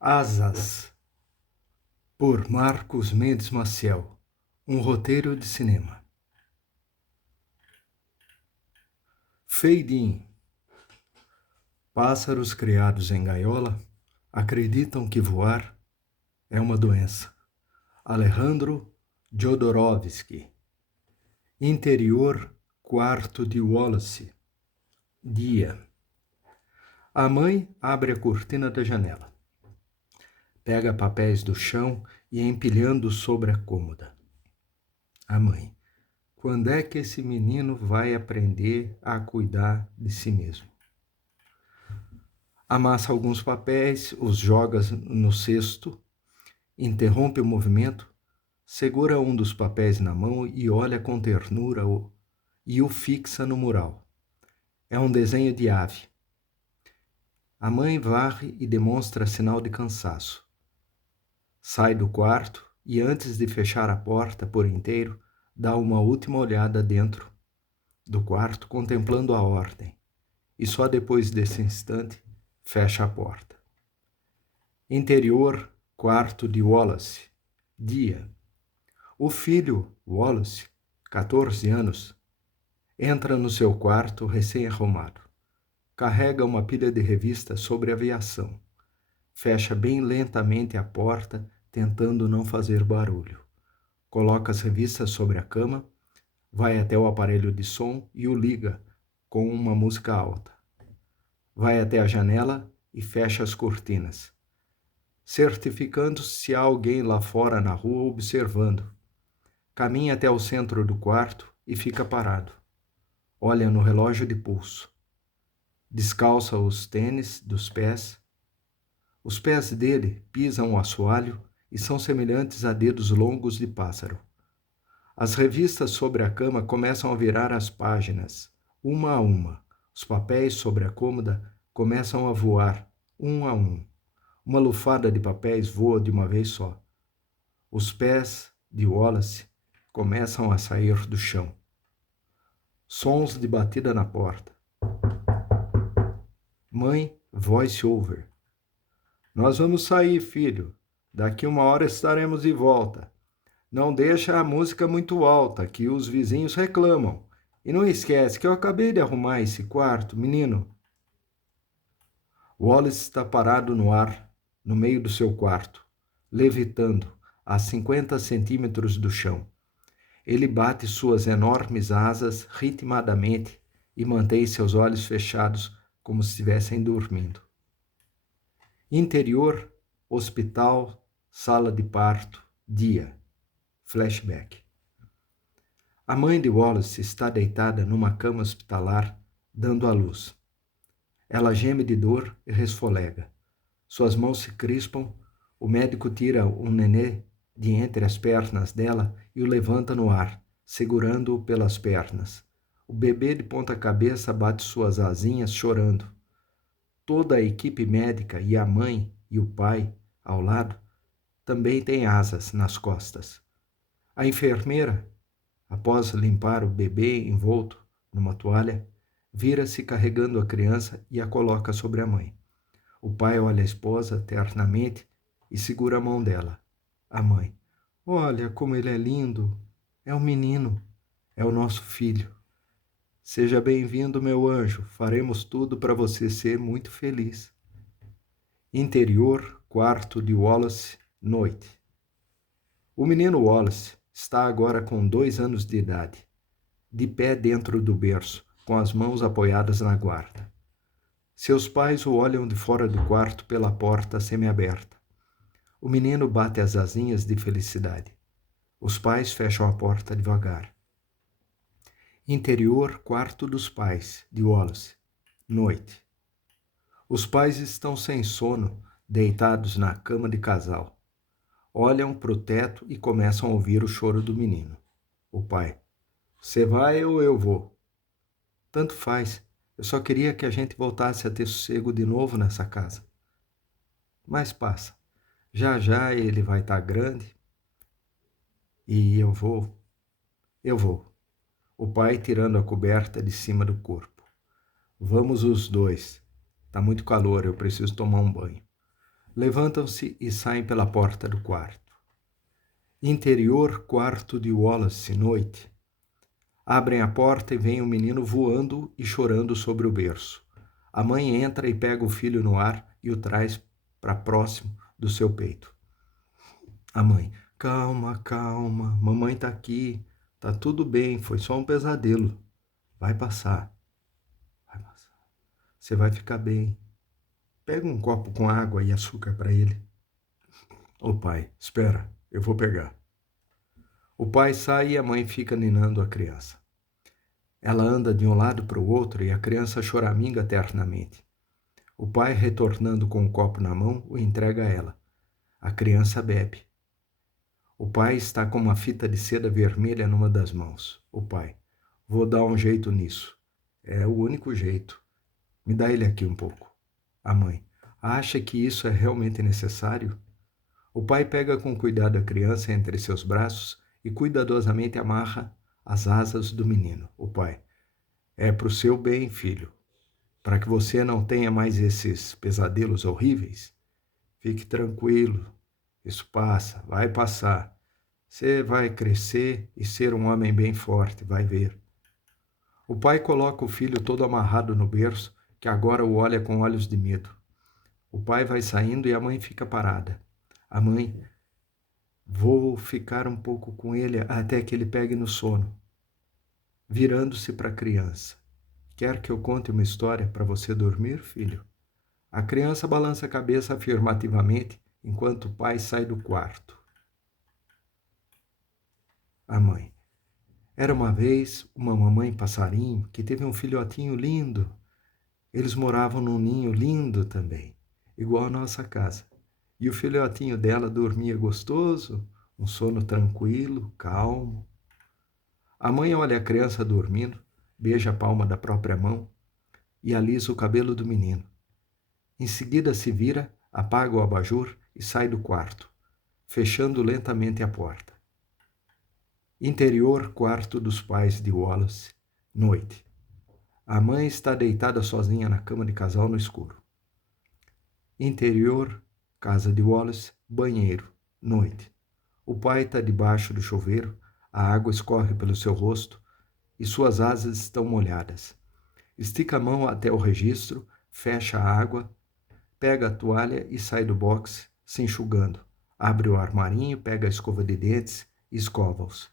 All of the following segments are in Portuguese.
Asas, por Marcos Mendes Maciel, um roteiro de cinema. Fade in. Pássaros criados em gaiola acreditam que voar é uma doença. Alejandro Jodorowsky. Interior, quarto de Wallace. Dia. A mãe abre a cortina da janela. Pega papéis do chão e empilhando sobre a cômoda. A mãe: quando é que esse menino vai aprender a cuidar de si mesmo? Amassa alguns papéis, os joga no cesto, interrompe o movimento, segura um dos papéis na mão e olha com ternura e o fixa no mural. É um desenho de ave. A mãe varre e demonstra sinal de cansaço. Sai do quarto e, antes de fechar a porta por inteiro, dá uma última olhada dentro do quarto, contemplando a ordem, e só depois desse instante fecha a porta. Interior, quarto de Wallace. Dia. O filho, Wallace, 14 anos, entra no seu quarto recém-arrumado. Carrega uma pilha de revistas sobre aviação. Fecha bem lentamente a porta, tentando não fazer barulho. Coloca as revistas sobre a cama, vai até o aparelho de som e o liga com uma música alta. Vai até a janela e fecha as cortinas, certificando-se se há alguém lá fora na rua observando. Caminha até o centro do quarto e fica parado. Olha no relógio de pulso. Descalça os tênis dos pés. Os pés dele pisam o assoalho e são semelhantes a dedos longos de pássaro. As revistas sobre a cama começam a virar as páginas, uma a uma. Os papéis sobre a cômoda começam a voar, um a um. Uma lufada de papéis voa de uma vez só. Os pés de Wallace começam a sair do chão. Sons de batida na porta. Mãe, voice over. Nós vamos sair, filho. Daqui 1 hora estaremos de volta. Não deixa a música muito alta, que os vizinhos reclamam. E não esquece que eu acabei de arrumar esse quarto, menino. Wallace está parado no ar, no meio do seu quarto, levitando, a 50 centímetros do chão. Ele bate suas enormes asas ritmadamente e mantém seus olhos fechados como se estivessem dormindo. Interior, hospital, sala de parto, dia. Flashback. A mãe de Wallace está deitada numa cama hospitalar, dando à luz. Ela geme de dor e resfolega. Suas mãos se crispam, o médico tira o nenê de entre as pernas dela e o levanta no ar, segurando-o pelas pernas. O bebê de ponta cabeça bate suas asinhas chorando. Toda a equipe médica e a mãe e o pai, ao lado, também têm asas nas costas. A enfermeira, após limpar o bebê envolto numa toalha, vira-se carregando a criança e a coloca sobre a mãe. O pai olha a esposa ternamente e segura a mão dela. A mãe: olha como ele é lindo. É um menino. É o nosso filho. Seja bem-vindo, meu anjo. Faremos tudo para você ser muito feliz. Interior, quarto de Wallace, noite. O menino Wallace está agora com 2 anos de idade, de pé dentro do berço, com as mãos apoiadas na guarda. Seus pais o olham de fora do quarto pela porta semiaberta. O menino bate as asinhas de felicidade. Os pais fecham a porta devagar. Interior, quarto dos pais, de Wallace. Noite. Os pais estão sem sono, deitados na cama de casal. Olham para o teto e começam a ouvir o choro do menino. O pai: você vai ou eu vou? Tanto faz. Eu só queria que a gente voltasse a ter sossego de novo nessa casa. Mas passa. Já já ele vai estar grande e eu vou. O pai tirando a coberta de cima do corpo. Vamos os dois. Tá muito calor, eu preciso tomar um banho. Levantam-se e saem pela porta do quarto. Interior quarto de Wallace, noite. Abrem a porta e vem o menino voando e chorando sobre o berço. A mãe entra e pega o filho no ar e o traz para próximo do seu peito. A mãe: calma, calma, mamãe tá aqui, tá tudo bem, foi só um pesadelo. Vai passar, vai passar. Você vai ficar bem. Pega um copo com água e açúcar para ele. Ô pai, espera, eu vou pegar. O pai sai e a mãe fica ninando a criança. Ela anda de um lado para o outro e a criança choraminga eternamente. O pai, retornando com o copo na mão, o entrega a ela. A criança bebe. O pai está com uma fita de seda vermelha numa das mãos. O pai: vou dar um jeito nisso. É o único jeito. Me dá ele aqui um pouco. A mãe: acha que isso é realmente necessário? O pai pega com cuidado a criança entre seus braços e cuidadosamente amarra as asas do menino. O pai: é para o seu bem, filho, para que você não tenha mais esses pesadelos horríveis. Fique tranquilo, isso passa, vai passar. Você vai crescer e ser um homem bem forte, vai ver. O pai coloca o filho todo amarrado no berço, que agora o olha com olhos de medo. O pai vai saindo e a mãe fica parada. A mãe: vou ficar um pouco com ele até que ele pegue no sono. Virando-se para a criança: quer que eu conte uma história para você dormir, filho? A criança balança a cabeça afirmativamente enquanto o pai sai do quarto. A mãe: era uma vez uma mamãe passarinho que teve um filhotinho lindo. Eles moravam num ninho lindo também, igual a nossa casa. E o filhotinho dela dormia gostoso, um sono tranquilo, calmo. A mãe olha a criança dormindo, beija a palma da própria mão e alisa o cabelo do menino. Em seguida se vira, apaga o abajur e sai do quarto, fechando lentamente a porta. Interior quarto dos pais de Wallace, noite. A mãe está deitada sozinha na cama de casal no escuro. Interior, casa de Wallace, banheiro, noite. O pai está debaixo do chuveiro, a água escorre pelo seu rosto e suas asas estão molhadas. Estica a mão até o registro, fecha a água, pega a toalha e sai do boxe, se enxugando. Abre o armarinho, pega a escova de dentes e escova-os.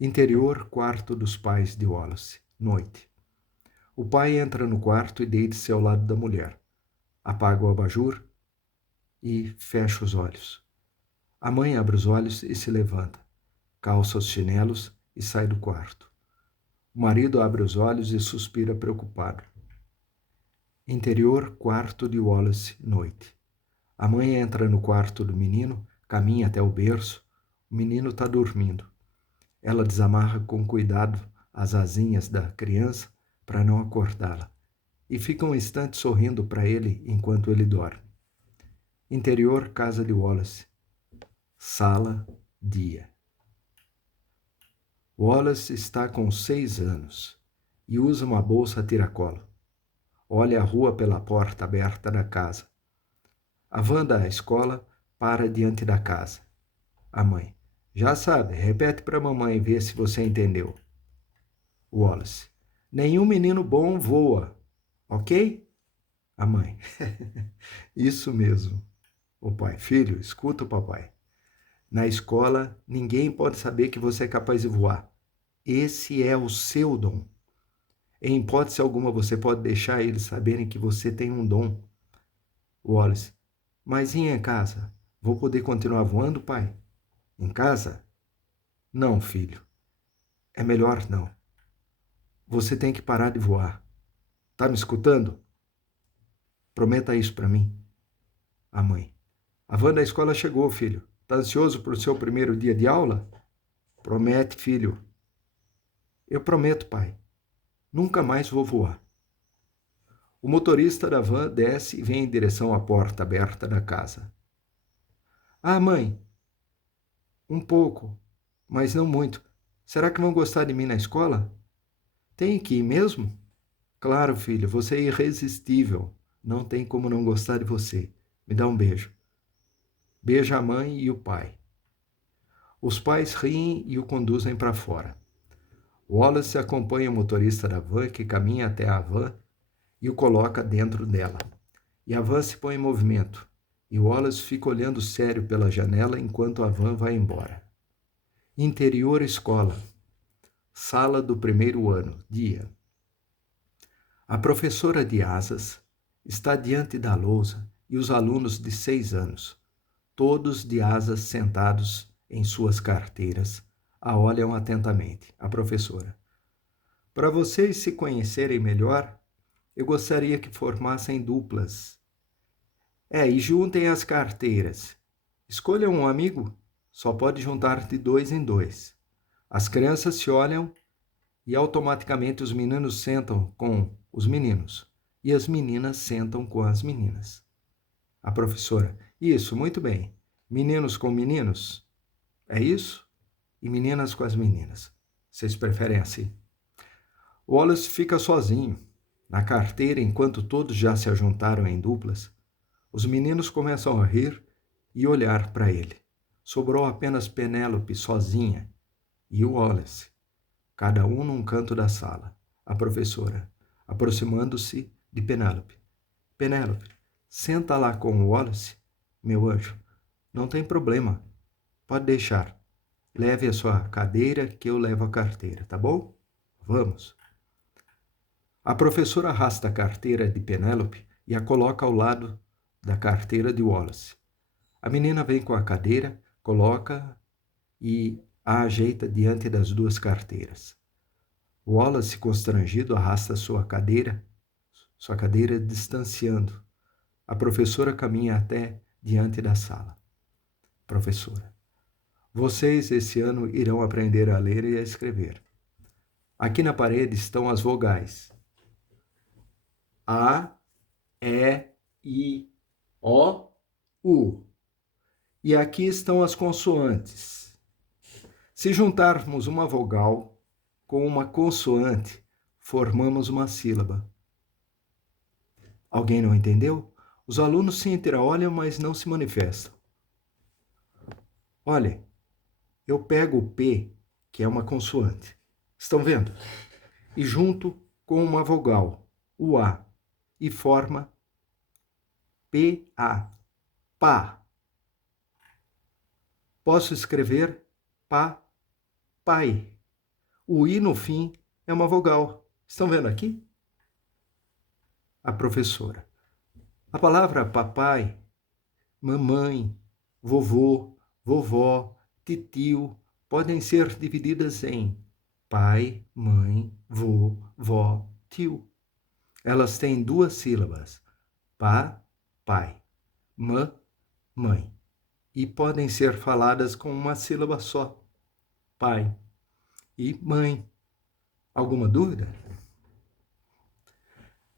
Interior, quarto dos pais de Wallace, noite. O pai entra no quarto e deita-se ao lado da mulher. Apaga o abajur e fecha os olhos. A mãe abre os olhos e se levanta, calça os chinelos e sai do quarto. O marido abre os olhos e suspira preocupado. Interior, quarto de Wallace, noite. A mãe entra no quarto do menino, caminha até o berço. O menino está dormindo. Ela desamarra com cuidado as asinhas da criança para não acordá-la e fica um instante sorrindo para ele enquanto ele dorme. Interior, casa de Wallace. Sala, dia. Wallace está com 6 anos e usa uma bolsa tiracolo. Olha a rua pela porta aberta da casa. A van da escola para diante da casa. A mãe: já sabe, repete para a mamãe ver se você entendeu. Wallace: nenhum menino bom voa, ok? A mãe: isso mesmo. O pai: filho, escuta o papai. Na escola, ninguém pode saber que você é capaz de voar. Esse é o seu dom. Em hipótese alguma, você pode deixar eles saberem que você tem um dom. Wallace: mas e em casa? Vou poder continuar voando, pai? Em casa? Não, filho. É melhor não. Você tem que parar de voar. Tá me escutando? Prometa isso para mim. A mãe: a van da escola chegou, filho. Tá ansioso pro seu primeiro dia de aula? Promete, filho. Eu prometo, pai. Nunca mais vou voar. O motorista da van desce e vem em direção à porta aberta da casa. Ah, mãe, um pouco, mas não muito. Será que vão gostar de mim na escola? Tem que ir mesmo? Claro, filho, você é irresistível. Não tem como não gostar de você. Me dá um beijo. Beija a mãe e o pai. Os pais riem e o conduzem para fora. Wallace acompanha o motorista da van, que caminha até a van e o coloca dentro dela. E a van se põe em movimento. E Wallace fica olhando sério pela janela enquanto a van vai embora. Interior escola. Sala do primeiro ano. Dia. A professora de asas está diante da lousa e os alunos de 6 anos, todos de asas sentados em suas carteiras, a olham atentamente. A professora. Para vocês se conhecerem melhor, eu gostaria que formassem duplas. E juntem as carteiras. Escolham um amigo, só pode juntar de 2 em 2. As crianças se olham e automaticamente os meninos sentam com os meninos e as meninas sentam com as meninas. A professora. Isso, muito bem. Meninos com meninos? É isso? E meninas com as meninas. Vocês preferem assim? Wallace fica sozinho, na carteira, enquanto todos já se ajuntaram em duplas. Os meninos começam a rir e olhar para ele. Sobrou apenas Penélope sozinha e o Wallace, cada um num canto da sala. A professora, aproximando-se de Penélope. Penélope, senta lá com o Wallace, meu anjo. Não tem problema. Pode deixar. Leve a sua cadeira que eu levo a carteira, tá bom? Vamos. A professora arrasta a carteira de Penélope e a coloca ao lado da carteira de Wallace. A menina vem com a cadeira, coloca e a ajeita diante das duas carteiras. Wallace, constrangido, arrasta sua cadeira distanciando. A professora caminha até diante da sala. Professora. Vocês esse ano irão aprender a ler e a escrever. Aqui na parede estão as vogais. A, E, I, O, U. E aqui estão as consoantes. Se juntarmos uma vogal com uma consoante, formamos uma sílaba. Alguém não entendeu? Os alunos se entreolham, mas não se manifestam. Olha, eu pego o P, que é uma consoante. Estão vendo? E junto com uma vogal, o A, e forma P-A, pá. Posso escrever pá, pai. O I no fim é uma vogal. Estão vendo aqui? A professora. A palavra papai, mamãe, vovô, vovó, titio podem ser divididas em pai, mãe, vô, vó, tio. Elas têm 2 sílabas, pá, pai, mã, mãe, e podem ser faladas com uma sílaba só, pai e mãe. Alguma dúvida?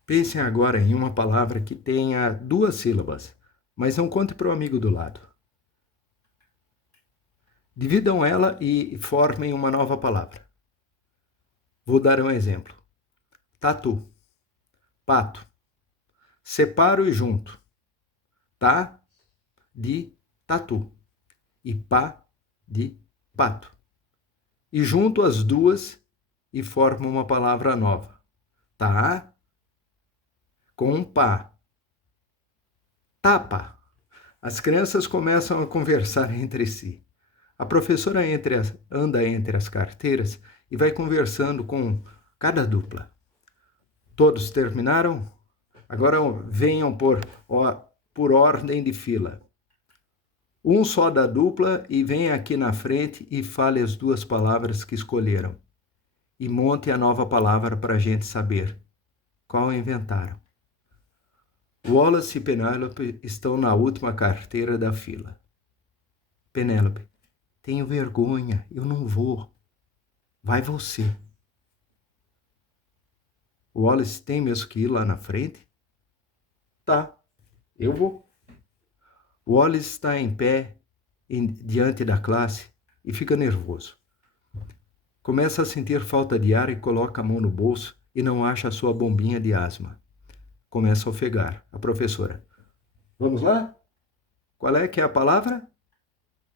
Pensem agora em uma palavra que tenha 2 sílabas, mas não conte para o amigo do lado. Dividam ela e formem uma nova palavra. Vou dar um exemplo. Tatu, pato. Separo e junto. Tá de tatu e pá de pato. E junto as duas e formo uma palavra nova. Tá com pá. Tapa. As crianças começam a conversar entre si. A professora anda entre as carteiras e vai conversando com cada dupla. Todos terminaram? Agora venham por ordem de fila. Um só da dupla e venha aqui na frente e fale as 2 palavras que escolheram. E monte a nova palavra para a gente saber qual inventaram. Wallace e Penélope estão na última carteira da fila. Penélope, tenho vergonha, eu não vou. Vai você. Wallace, tem mesmo que ir lá na frente? Tá, eu vou. Wallace está em pé diante da classe e fica nervoso. Começa a sentir falta de ar e coloca a mão no bolso e não acha a sua bombinha de asma. Começa a ofegar. A professora. Vamos lá? Qual é que é a palavra?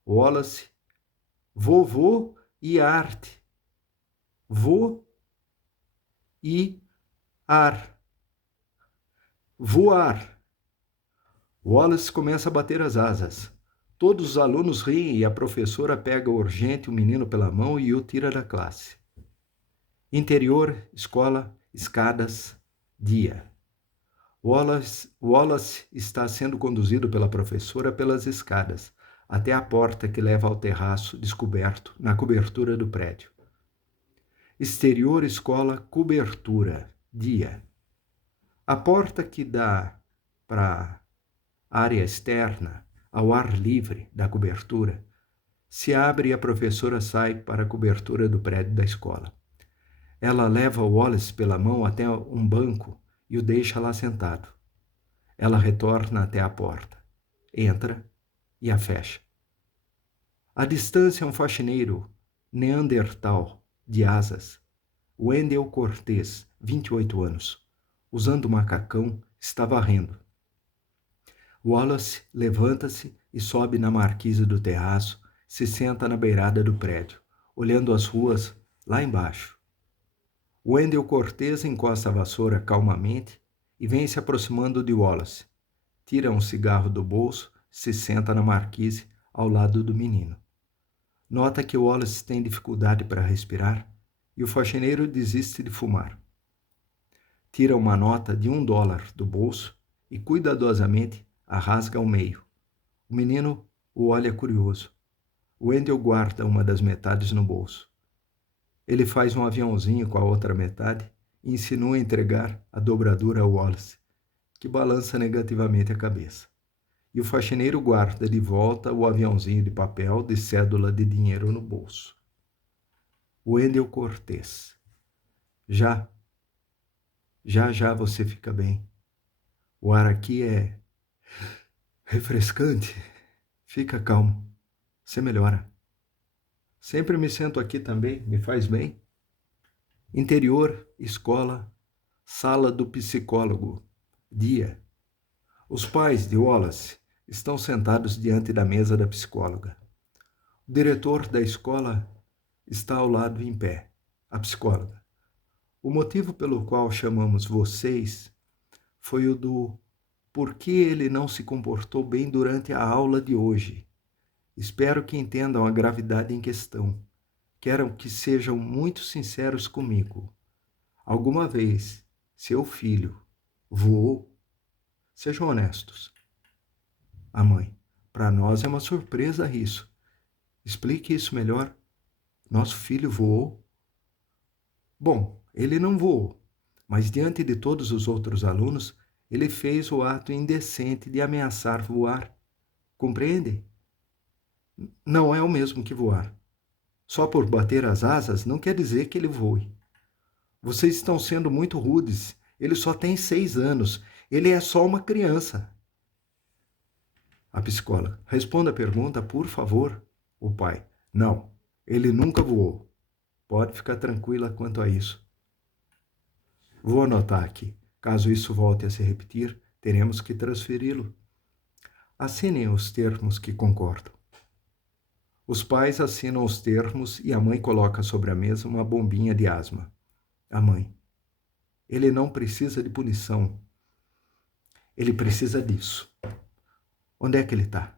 Wallace. Vovô e arte. Vo e ar. Voar. Wallace começa a bater as asas. Todos os alunos riem e a professora pega urgente o menino pela mão e o tira da classe. Interior, escola, escadas, dia. Wallace está sendo conduzido pela professora pelas escadas, até a porta que leva ao terraço descoberto na cobertura do prédio. Exterior, escola, cobertura, dia. A porta que dá para a área externa, ao ar livre da cobertura, se abre e a professora sai para a cobertura do prédio da escola. Ela leva Wallace pela mão até um banco e o deixa lá sentado. Ela retorna até a porta, entra e a fecha. À distância, um faxineiro neandertal de asas, Wendell Cortez, 28 anos, usando macacão, está varrendo. Wallace levanta-se e sobe na marquise do terraço, se senta na beirada do prédio, olhando as ruas lá embaixo. Wendell Cortez encosta a vassoura calmamente e vem se aproximando de Wallace. Tira um cigarro do bolso, se senta na marquise ao lado do menino. Nota que Wallace tem dificuldade para respirar e o faxineiro desiste de fumar. Tira uma nota de $1 do bolso e cuidadosamente a rasga ao meio. O menino o olha curioso. Wendell guarda uma das metades no bolso. Ele faz um aviãozinho com a outra metade e insinua entregar a dobradura a Wallace, que balança negativamente a cabeça. E o faxineiro guarda de volta o aviãozinho de papel de cédula de dinheiro no bolso. Wendell Cortez. Já você fica bem. O ar aqui é refrescante. Fica calmo. Você melhora. Sempre me sento aqui também, me faz bem. Interior, escola, sala do psicólogo. Dia. Os pais de Wallace estão sentados diante da mesa da psicóloga. O diretor da escola está ao lado em pé, a psicóloga. O motivo pelo qual chamamos vocês foi o do por que ele não se comportou bem durante a aula de hoje. Espero que entendam a gravidade em questão. Quero que sejam muito sinceros comigo. Alguma vez, seu filho voou? Sejam honestos. A mãe, para nós é uma surpresa isso. Explique isso melhor. Nosso filho voou? Bom, ele não voou, mas diante de todos os outros alunos, ele fez o ato indecente de ameaçar voar. Compreende? Não é o mesmo que voar. Só por bater as asas não quer dizer que ele voe. Vocês estão sendo muito rudes. Ele só tem 6 anos. Ele é só uma criança. A psicóloga. Responda a pergunta, por favor. O pai. Não, ele nunca voou. Pode ficar tranquila quanto a isso. Vou anotar aqui. Caso isso volte a se repetir, teremos que transferi-lo. Assinem os termos que concordam. Os pais assinam os termos e a mãe coloca sobre a mesa uma bombinha de asma. A mãe. Ele não precisa de punição. Ele precisa disso. Onde é que ele está?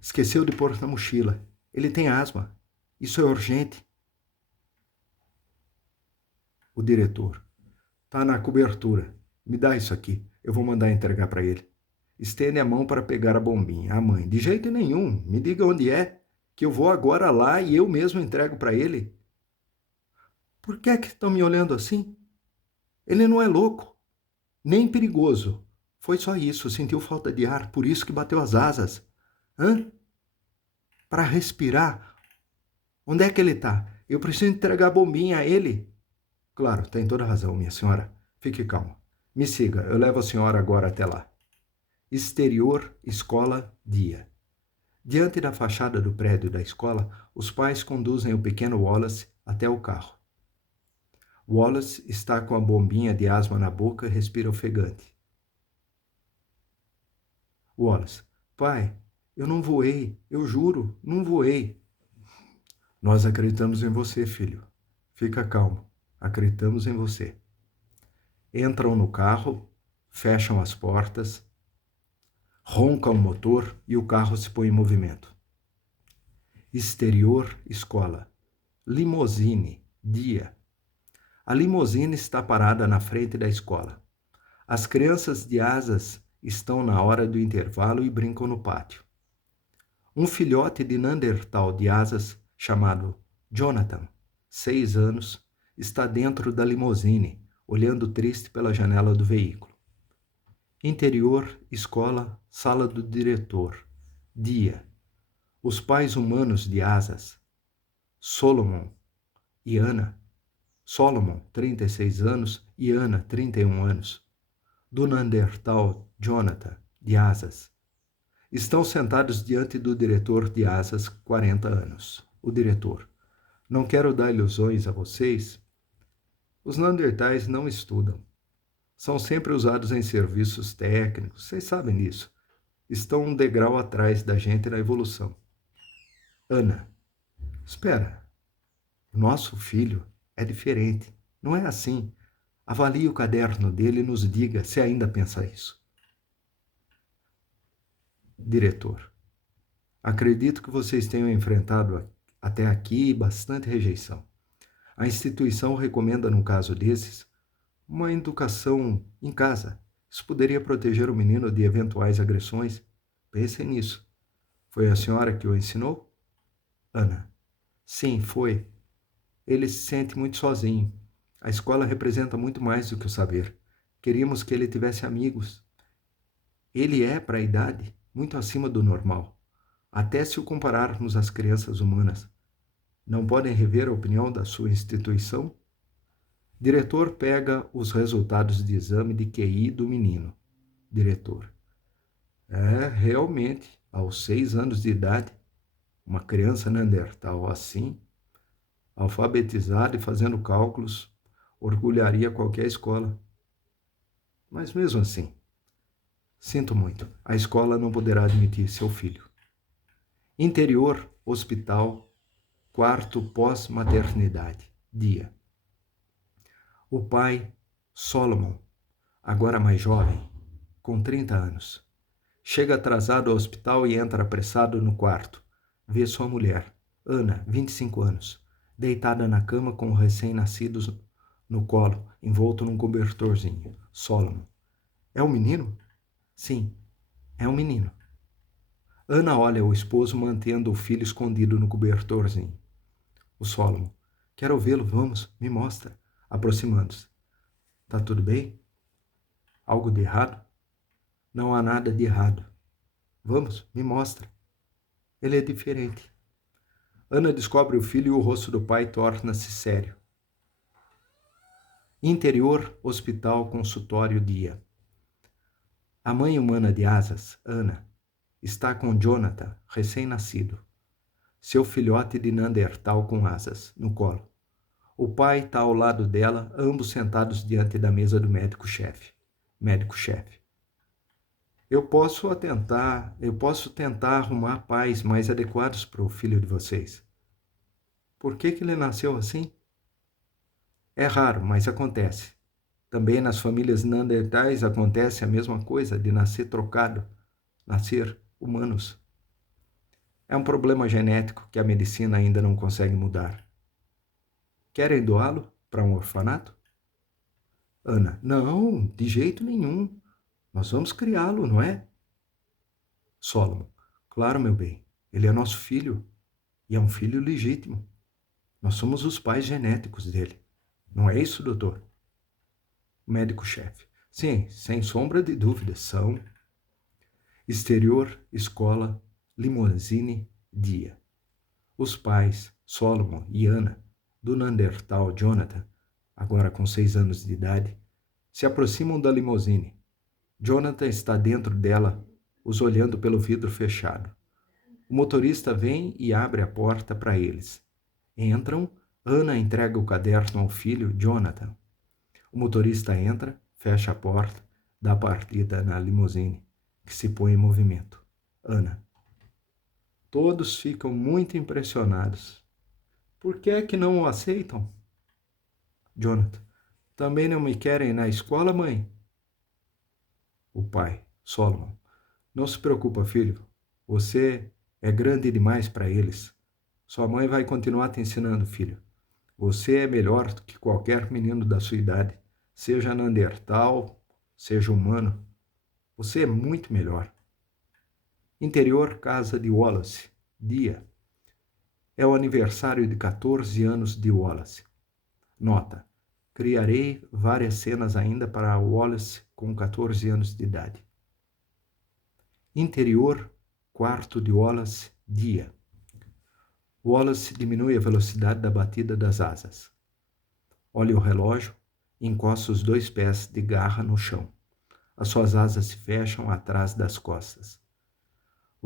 Esqueceu de pôr na mochila. Ele tem asma. Isso é urgente. O diretor. Está na cobertura. Me dá isso aqui. Eu vou mandar entregar para ele. Estende a mão para pegar a bombinha. A mãe. De jeito nenhum. Me diga onde é, que eu vou agora lá e eu mesmo entrego para ele. Por que é que estão me olhando assim? Ele não é louco, nem perigoso. Foi só isso, sentiu falta de ar, por isso que bateu as asas. Para respirar. Onde é que ele está? Eu preciso entregar a bombinha a ele. Claro, tem toda razão, minha senhora. Fique calma. Me siga, eu levo a senhora agora até lá. Exterior, escola, dia. Diante da fachada do prédio da escola, os pais conduzem o pequeno Wallace até o carro. Wallace está com a bombinha de asma na boca e respira ofegante. Wallace. Pai, Eu não voei, eu juro, não voei. Nós acreditamos em você, filho. Fica calmo, acreditamos em você. Entram no carro, fecham as portas, ronca o motor e o carro se põe em movimento. Exterior, escola. Limousine, dia. A limusine está parada na frente da escola. As crianças de asas estão na hora do intervalo e brincam no pátio. Um filhote de Neandertal de asas, chamado Jonathan, 6 anos, está dentro da limusine, olhando triste pela janela do veículo. Interior, escola, sala do diretor. Dia. Os pais humanos de asas, Solomon e Ana. Solomon, 36 anos, e Ana, 31 anos. Do Neandertal, Jonathan, de asas. Estão sentados diante do diretor de asas, 40 anos. O diretor. Não quero dar ilusões a vocês. Os Neandertais não estudam. São sempre usados em serviços técnicos, vocês sabem disso. Estão um degrau atrás da gente na evolução. Ana. Espera. O nosso filho é diferente. Não é assim. Avalie o caderno dele e nos diga se ainda pensa isso. Diretor. Acredito que vocês tenham enfrentado até aqui bastante rejeição. A instituição recomenda, num caso desses, uma educação em casa. Isso poderia proteger o menino de eventuais agressões. Pensem nisso. Foi a senhora que o ensinou? Ana. Sim, foi. Ele se sente muito sozinho. A escola representa muito mais do que o saber. Queríamos que ele tivesse amigos. Ele é, para a idade, muito acima do normal. Até se o compararmos às crianças humanas. Não podem rever a opinião da sua instituição? Diretor pega os resultados de exame de QI do menino. Diretor. Realmente, aos 6 anos de idade, uma criança neandertal assim, alfabetizada e fazendo cálculos, orgulharia qualquer escola. Mas mesmo assim, sinto muito, a escola não poderá admitir seu filho. Interior, hospital, quarto pós-maternidade, dia. O pai, Solomon, agora mais jovem, com 30 anos, chega atrasado ao hospital e entra apressado no quarto. Vê sua mulher, Ana, 25 anos, deitada na cama com o recém-nascido no colo, envolto num cobertorzinho. Solomon. É um menino? Sim, é um menino. Ana olha o esposo mantendo o filho escondido no cobertorzinho. O Solomon. Quero vê-lo, vamos, me mostra. Aproximando-se. Tá tudo bem? Algo de errado? Não há nada de errado. Vamos, me mostra. Ele é diferente. Ana descobre o filho e o rosto do pai torna-se sério. Interior, hospital, consultório, dia. A mãe humana de asas, Ana, está com Jonathan, recém-nascido. Seu filhote de Neandertal com asas, no colo. O pai está ao lado dela, ambos sentados diante da mesa do médico-chefe. Médico-chefe. Eu posso tentar arrumar pais mais adequados para o filho de vocês. Por que ele nasceu assim? É raro, mas acontece. Também nas famílias neandertais acontece a mesma coisa de nascer trocado, nascer humanos. É um problema genético que a medicina ainda não consegue mudar. Querem doá-lo para um orfanato? Ana, não, de jeito nenhum. Nós vamos criá-lo, não é? Solomon, claro, meu bem, ele é nosso filho e é um filho legítimo. Nós somos os pais genéticos dele. Não é isso, doutor? Médico-chefe. Sim, sem sombra de dúvida, são. Exterior, escola, limousine, dia. Os pais, Solomon e Ana, do Neandertal Jonathan, agora com 6 anos de idade, se aproximam da limousine. Jonathan está dentro dela, os olhando pelo vidro fechado. O motorista vem e abre a porta para eles. Entram, Ana entrega o caderno ao filho, Jonathan. O motorista entra, fecha a porta, dá partida na limusine, que se põe em movimento. Ana. Todos ficam muito impressionados. Por que é que não o aceitam? Jonathan. Também não me querem na escola, mãe? O pai. Solomon. Não se preocupa, filho. Você é grande demais para eles. Sua mãe vai continuar te ensinando, filho. Você é melhor do que qualquer menino da sua idade, seja Neandertal, seja humano. Você é muito melhor. Interior, casa de Wallace. Dia. É o aniversário de 14 anos de Wallace. Nota. Criarei várias cenas ainda para Wallace com 14 anos de idade. Interior, quarto de Wallace, dia. Wallace diminui a velocidade da batida das asas. Olha o relógio e encosta os 2 pés de garra no chão. As suas asas se fecham atrás das costas.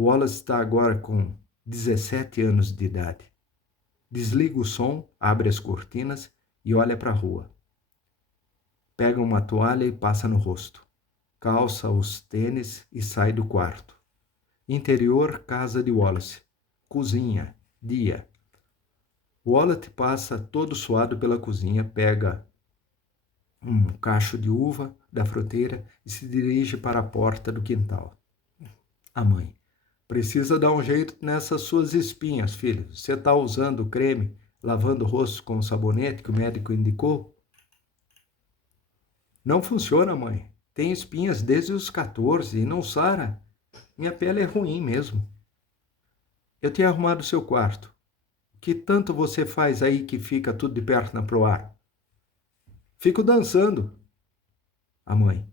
Wallace está agora com 17 anos de idade. Desliga o som, abre as cortinas e olha para a rua. Pega uma toalha e passa no rosto. Calça os tênis e sai do quarto. Interior, casa de Wallace. Cozinha, dia. Wallace passa todo suado pela cozinha, pega um cacho de uva da fruteira e se dirige para a porta do quintal. A mãe. Precisa dar um jeito nessas suas espinhas, filho. Você está usando creme, lavando o rosto com o sabonete que o médico indicou? Não funciona, mãe. Tenho espinhas desde os 14 e não sara. Minha pele é ruim mesmo. Eu tinha arrumado seu quarto. Que tanto você faz aí que fica tudo de perna pro ar? Fico dançando. A mãe.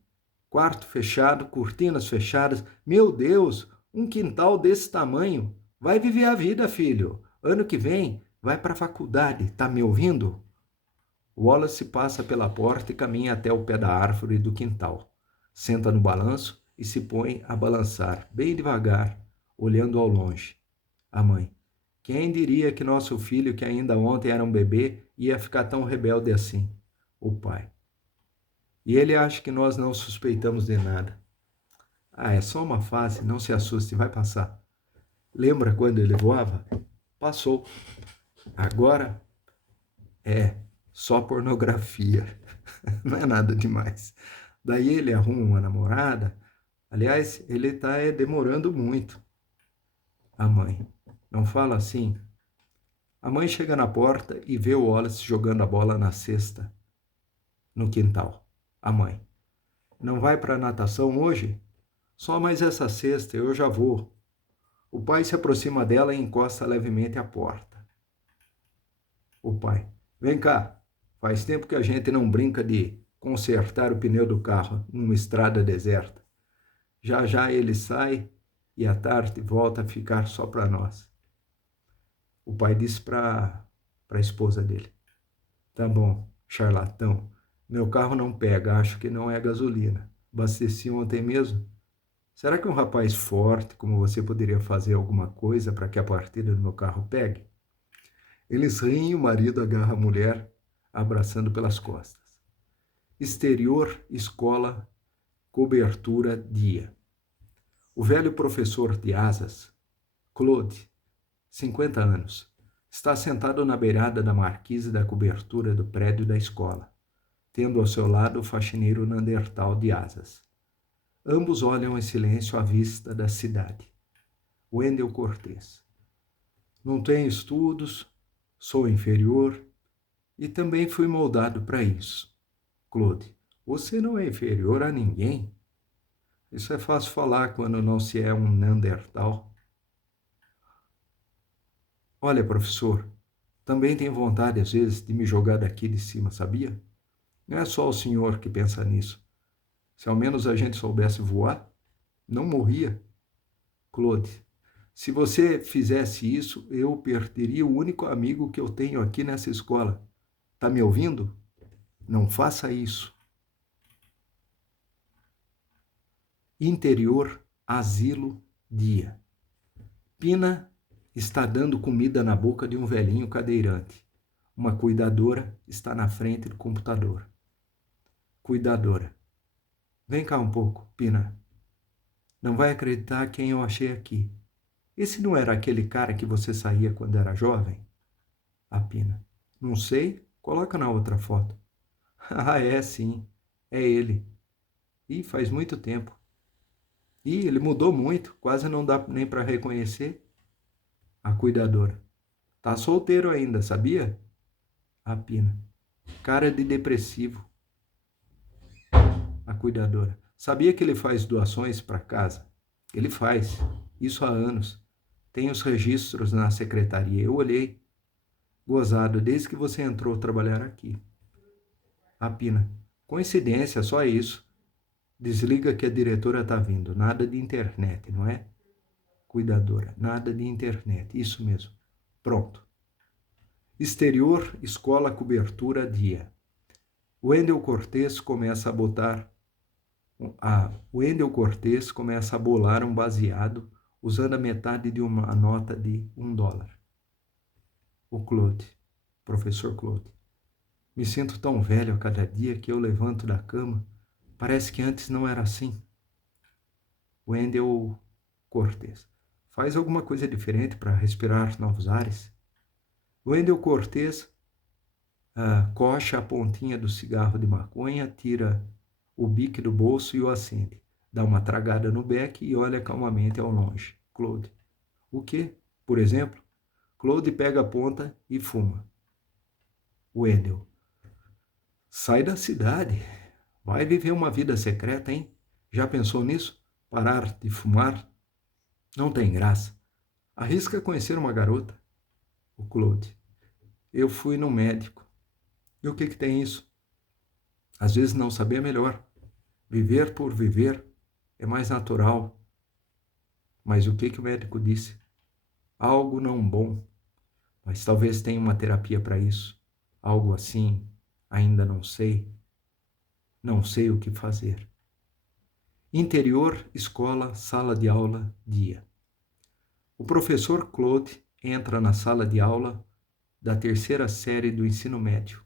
Quarto fechado, cortinas fechadas. Meu Deus, um quintal desse tamanho. Vai viver a vida, filho. Ano que vem, vai para a faculdade. Tá me ouvindo? Wallace passa pela porta e caminha até o pé da árvore do quintal. Senta no balanço e se põe a balançar, bem devagar, olhando ao longe. A mãe. Quem diria que nosso filho, que ainda ontem era um bebê, ia ficar tão rebelde assim? O pai. E ele acha que nós não suspeitamos de nada. Ah, é só uma fase, não se assuste, vai passar. Lembra quando ele voava? Passou. Agora é só pornografia. Não é nada demais. Daí ele arruma uma namorada. Aliás, ele está demorando muito. A mãe. Não fala assim. A mãe chega na porta e vê o Wallace jogando a bola na cesta, no quintal. A mãe. Não vai para a natação hoje? Só mais essa cesta, eu já vou. O pai se aproxima dela e encosta levemente a porta. O pai. Vem cá. Faz tempo que a gente não brinca de consertar o pneu do carro numa estrada deserta. Já já ele sai e à tarde volta a ficar só para nós. O pai disse para a esposa dele. Tá bom, charlatão. Meu carro não pega, acho que não é gasolina. Abasteci ontem mesmo. Será que um rapaz forte como você poderia fazer alguma coisa para que a partida do meu carro pegue? Eles riem e o marido agarra a mulher, abraçando pelas costas. Exterior, escola, cobertura, dia. O velho professor de asas, Claude, 50 anos, está sentado na beirada da marquise da cobertura do prédio da escola, tendo ao seu lado o faxineiro Neandertal de asas. Ambos olham em silêncio à vista da cidade. Wendell Cortez. Não tenho estudos, sou inferior e também fui moldado para isso. Claude, você não é inferior a ninguém. Isso é fácil falar quando não se é um Neandertal. Olha, professor, também tenho vontade às vezes de me jogar daqui de cima, sabia? Não é só o senhor que pensa nisso. Se ao menos a gente soubesse voar, não morria. Claude, se você fizesse isso, eu perderia o único amigo que eu tenho aqui nessa escola. Tá me ouvindo? Não faça isso. Interior, asilo, dia. Pina está dando comida na boca de um velhinho cadeirante. Uma cuidadora está na frente do computador. Cuidadora. Vem cá um pouco, Pina. Não vai acreditar quem eu achei aqui. Esse não era aquele cara que você saía quando era jovem? A Pina. Não sei, coloca na outra foto. Ah, é sim, é ele. E faz muito tempo. E ele mudou muito, quase não dá nem para reconhecer. A cuidadora. Tá solteiro ainda, sabia? A Pina. Cara de depressivo. A cuidadora. Sabia que ele faz doações para casa? Ele faz. Isso há anos. Tem os registros na secretaria. Eu olhei. Gozado, desde que você entrou trabalhar aqui. A Pina. Coincidência, só isso. Desliga que a diretora tá vindo. Nada de internet, não é? Cuidadora. Nada de internet. Isso mesmo. Pronto. Exterior, escola, cobertura, dia. Wendel Cortez começa a botar Wendel Cortez começa a bolar um baseado usando a metade de uma nota de $1. O Claude, professor Claude. Me sinto tão velho a cada dia que eu levanto da cama. Parece que antes não era assim. Wendel Cortez. Faz alguma coisa diferente para respirar novos ares? Wendel Cortez coxa a pontinha do cigarro de maconha, tira o bique do bolso e o acende. Dá uma tragada no beck e olha calmamente ao longe. Claude. O quê? Por exemplo? Claude pega a ponta e fuma. Wendel. Sai da cidade. Vai viver uma vida secreta, hein? Já pensou nisso? Parar de fumar? Não tem graça. Arrisca conhecer uma garota. O Claude. Eu fui no médico. E o que tem isso? Às vezes não saber é melhor. Viver por viver é mais natural. Mas o que o médico disse? Algo não bom. Mas talvez tenha uma terapia para isso. Algo assim, ainda não sei. Não sei o que fazer. Interior, escola, sala de aula, dia. O professor Claude entra na sala de aula da terceira série do ensino médio.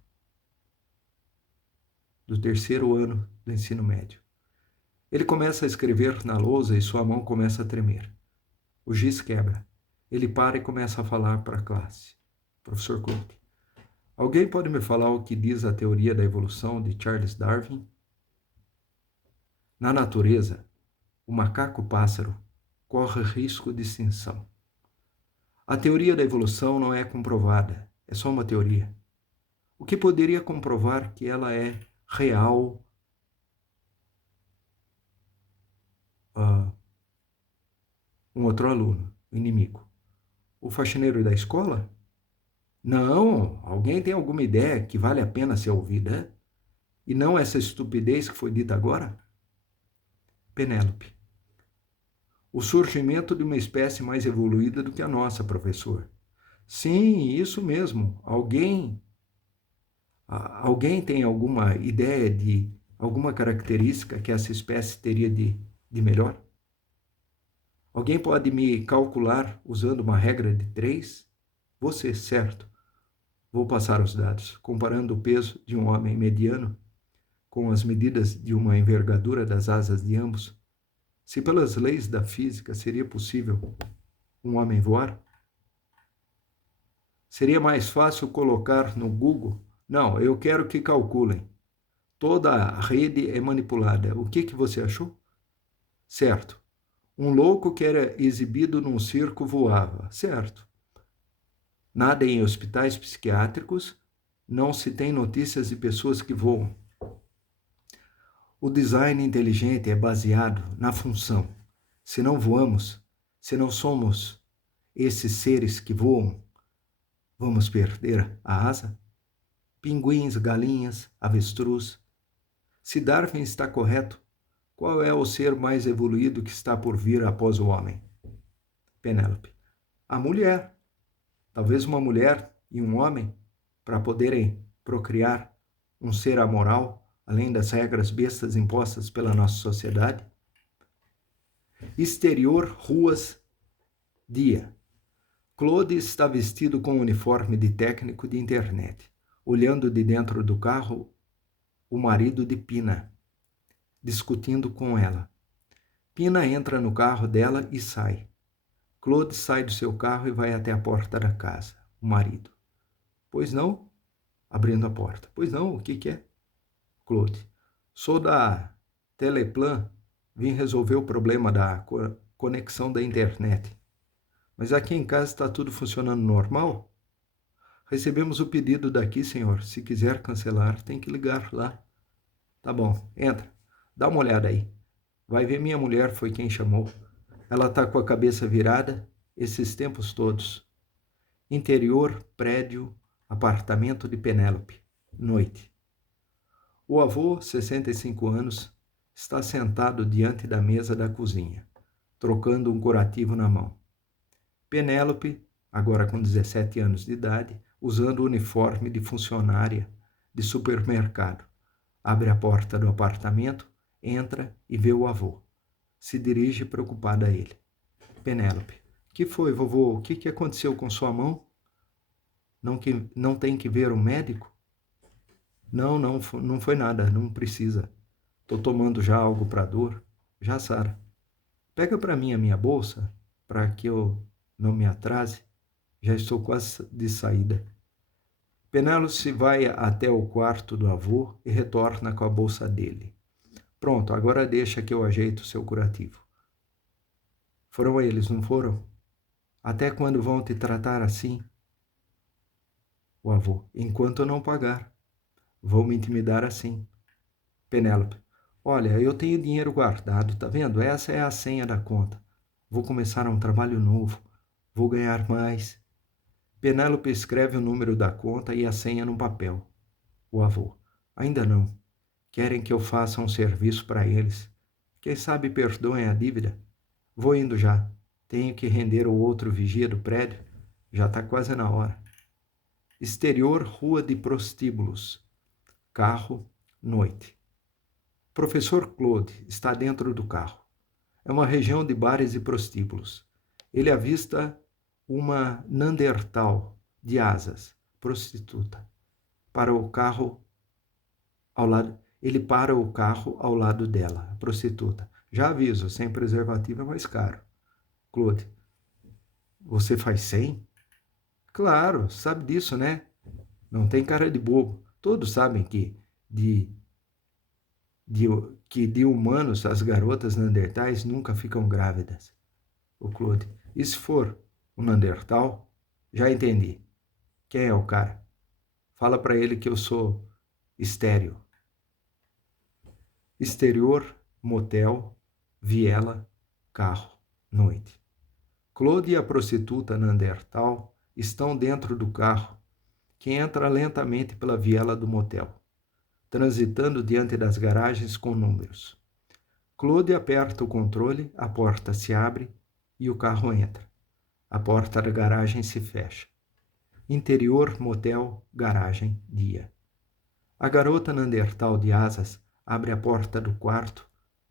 Do terceiro ano do ensino médio. Ele começa a escrever na lousa e sua mão começa a tremer. O giz quebra. Ele para e começa a falar para a classe. Professor Claude. Alguém pode me falar o que diz a teoria da evolução de Charles Darwin? Na natureza, o macaco-pássaro corre risco de extinção. A teoria da evolução não é comprovada, é só uma teoria. O que poderia comprovar que ela é real? Um outro aluno, o inimigo. O faxineiro da escola? Não, alguém tem alguma ideia que vale a pena ser ouvida? E não essa estupidez que foi dita agora? Penélope. O surgimento de uma espécie mais evoluída do que a nossa, professor. Sim, isso mesmo. Alguém tem alguma ideia de alguma característica que essa espécie teria de melhor? Alguém pode me calcular usando uma regra de 3? Você, certo. Vou passar os dados, comparando o peso de um homem mediano com as medidas de uma envergadura das asas de ambos. Se pelas leis da física seria possível um homem voar? Seria mais fácil colocar no Google? Não, eu quero que calculem. Toda a rede é manipulada. O que você achou? Certo. Um louco que era exibido num circo voava. Certo. Nada em hospitais psiquiátricos, não se tem notícias de pessoas que voam. O design inteligente é baseado na função. Se não voamos, se não somos esses seres que voam, vamos perder a asa? Pinguins, galinhas, avestruz. Se Darwin está correto, qual é o ser mais evoluído que está por vir após o homem? Penélope. A mulher. Talvez uma mulher e um homem, para poderem procriar um ser amoral, além das regras bestas impostas pela nossa sociedade. Exterior, ruas, dia. Claude está vestido com um uniforme de técnico de internet, olhando de dentro do carro o marido de Pina, discutindo com ela. Pina entra no carro dela e sai. Claude sai do seu carro e vai até a porta da casa. O marido. Pois não? Abrindo a porta. Pois não, o que é? Claude. Sou da Teleplan. Vim resolver o problema da conexão da internet. Mas aqui em casa está tudo funcionando normal? Recebemos o pedido daqui, senhor. Se quiser cancelar, tem que ligar lá. Tá bom, entra. Dá uma olhada aí. Vai ver, minha mulher foi quem chamou. Ela tá com a cabeça virada esses tempos todos. Interior, prédio, apartamento de Penélope. Noite. O avô, 65 anos, está sentado diante da mesa da cozinha, trocando um curativo na mão. Penélope, agora com 17 anos de idade, usando o uniforme de funcionária de supermercado, abre a porta do apartamento, entra e vê o avô. Se dirige preocupada a ele. Penélope. Que foi, vovô? O que aconteceu com sua mão? Não tem que ver um médico? Não foi nada, não precisa. Tô tomando já algo para dor. Já sara. Pega para mim a minha bolsa, para que eu não me atrase. Já estou quase de saída. Penélope vai até o quarto do avô e retorna com a bolsa dele. Pronto, agora deixa que eu ajeito o seu curativo. Foram eles, não foram? Até quando vão te tratar assim? O avô. Enquanto eu não pagar. Vão me intimidar assim. Penélope. Olha, eu tenho dinheiro guardado, tá vendo? Essa é a senha da conta. Vou começar um trabalho novo. Vou ganhar mais. Penélope escreve o número da conta e a senha no papel. O avô. Ainda não. Querem que eu faça um serviço para eles. Quem sabe perdoem a dívida? Vou indo já. Tenho que render o outro vigia do prédio. Já está quase na hora. Exterior, rua de prostíbulos. Carro, noite. Professor Claude está dentro do carro. É uma região de bares e prostíbulos. Ele avista uma Neandertal de asas, prostituta. Ele para o carro ao lado dela, a prostituta. Já aviso, sem preservativo é mais caro. Claude. Você faz 100? Claro, sabe disso, né? Não tem cara de bobo. Todos sabem que de humanos as garotas neandertais nunca ficam grávidas. O Claude. E se for um Neandertal? Já entendi. Quem é o cara? Fala para ele que eu sou estéril. Exterior, motel, viela, carro, noite. Claude e a prostituta Neandertal estão dentro do carro, que entra lentamente pela viela do motel, transitando diante das garagens com números. Claude aperta o controle, a porta se abre e o carro entra. A porta da garagem se fecha. Interior, motel, garagem, dia. A garota Neandertal de asas abre a porta do quarto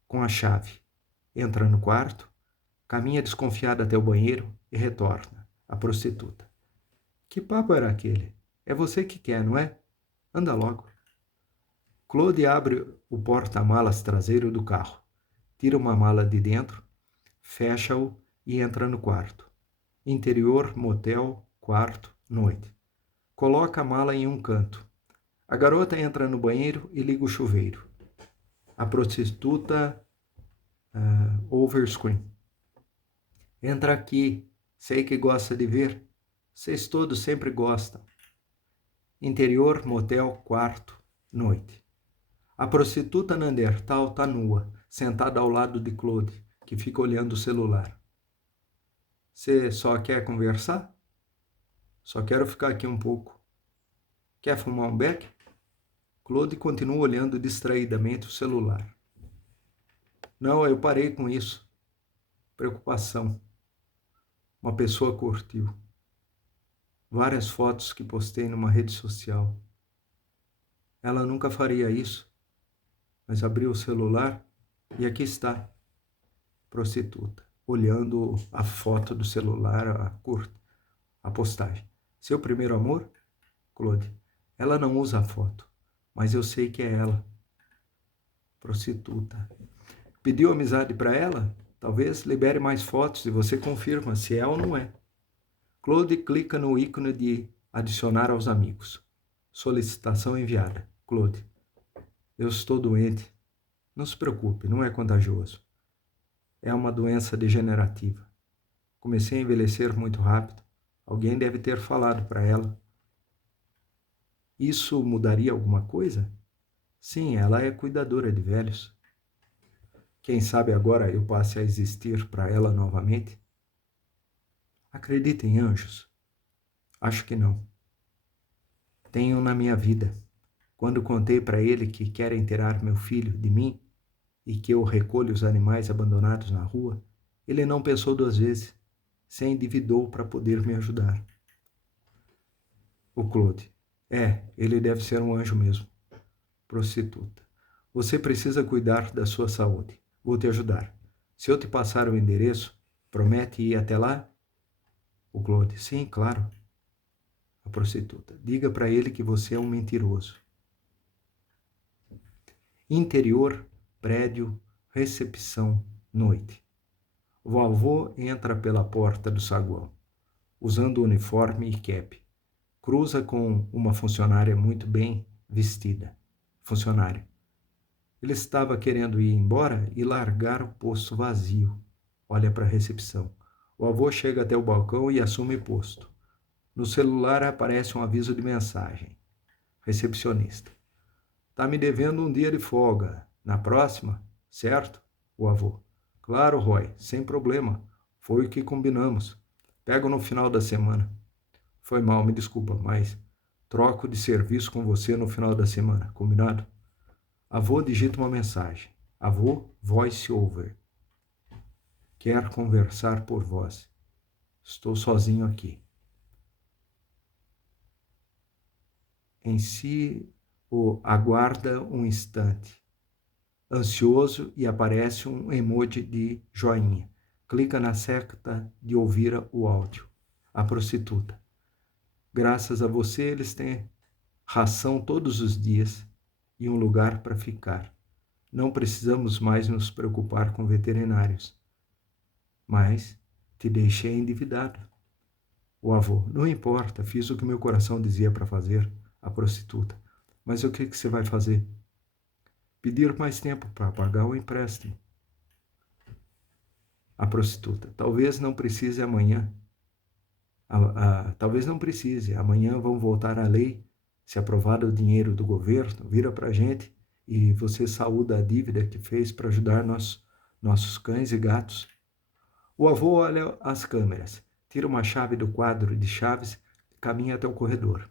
com a chave. Entra no quarto, caminha desconfiada até o banheiro e retorna. A prostituta. Que papo era aquele? É você que quer, não é? Anda logo. Claude abre o porta-malas traseiro do carro, tira uma mala de dentro, fecha-o e entra no quarto. Interior, motel, quarto, noite. Coloca a mala em um canto. A garota entra no banheiro e liga o chuveiro. A prostituta overscreen. Entra aqui, sei que gosta de ver. Vocês todos sempre gostam. Interior, motel, quarto, noite. A prostituta Neandertal está nua, sentada ao lado de Claude, que fica olhando o celular. Você só quer conversar? Só quero ficar aqui um pouco. Quer fumar um beck? Claude continua olhando distraidamente o celular. Não, eu parei com isso. Preocupação. Uma pessoa curtiu. Várias fotos que postei numa rede social. Ela nunca faria isso, mas abriu o celular e aqui está, prostituta, olhando a foto do celular, a postagem. Seu primeiro amor? Claude. Ela não usa a foto, mas eu sei que é ela. Prostituta. Pediu amizade para ela? Talvez libere mais fotos e você confirma se é ou não é. Claude clica no ícone de adicionar aos amigos. Solicitação enviada. Claude, eu estou doente. Não se preocupe, não é contagioso. É uma doença degenerativa. Comecei a envelhecer muito rápido. Alguém deve ter falado para ela. Isso mudaria alguma coisa? Sim, ela é cuidadora de velhos. Quem sabe agora eu passe a existir para ela novamente? Acredita em anjos? Acho que não. Tenho na minha vida. Quando contei para ele que querem tirar meu filho de mim e que eu recolho os animais abandonados na rua, ele não pensou duas vezes, se endividou para poder me ajudar. O Claude. Ele deve ser um anjo mesmo. Prostituta. Você precisa cuidar da sua saúde. Vou te ajudar. Se eu te passar o endereço, promete ir até lá? O Claude. Sim, claro. A prostituta. Diga para ele que você é um mentiroso. Interior, prédio, recepção, noite. Vovô entra pela porta do saguão, usando uniforme e cap. Cruza com uma funcionária muito bem vestida. Funcionária. Ele estava querendo ir embora e largar o posto vazio. Olha para a recepção. O avô chega até o balcão e assume posto. No celular aparece um aviso de mensagem. Recepcionista. Tá me devendo um dia de folga. Na próxima, certo? O avô. Claro, Roy, sem problema. Foi o que combinamos. Pego no final da semana. Foi mal, me desculpa, mas troco de serviço com você no final da semana, combinado? Avô digita uma mensagem. Avô, voice over. Quer conversar por voz. Estou sozinho aqui. Em si, aguarda um instante. Ansioso e aparece um emoji de joinha. Clica na seta de ouvir o áudio. A prostituta. Graças a você, eles têm ração todos os dias e um lugar para ficar. Não precisamos mais nos preocupar com veterinários. Mas te deixei endividado. O avô, não importa, fiz o que meu coração dizia para fazer. A prostituta, mas o que você vai fazer? Pedir mais tempo para pagar o empréstimo. A prostituta, talvez não precise amanhã. Talvez não precise. Amanhã vão voltar à lei. Se aprovado o dinheiro do governo, vira para a gente e você saúda a dívida que fez para ajudar nossos cães e gatos. O avô olha as câmeras, tira uma chave do quadro de chaves e caminha até o corredor.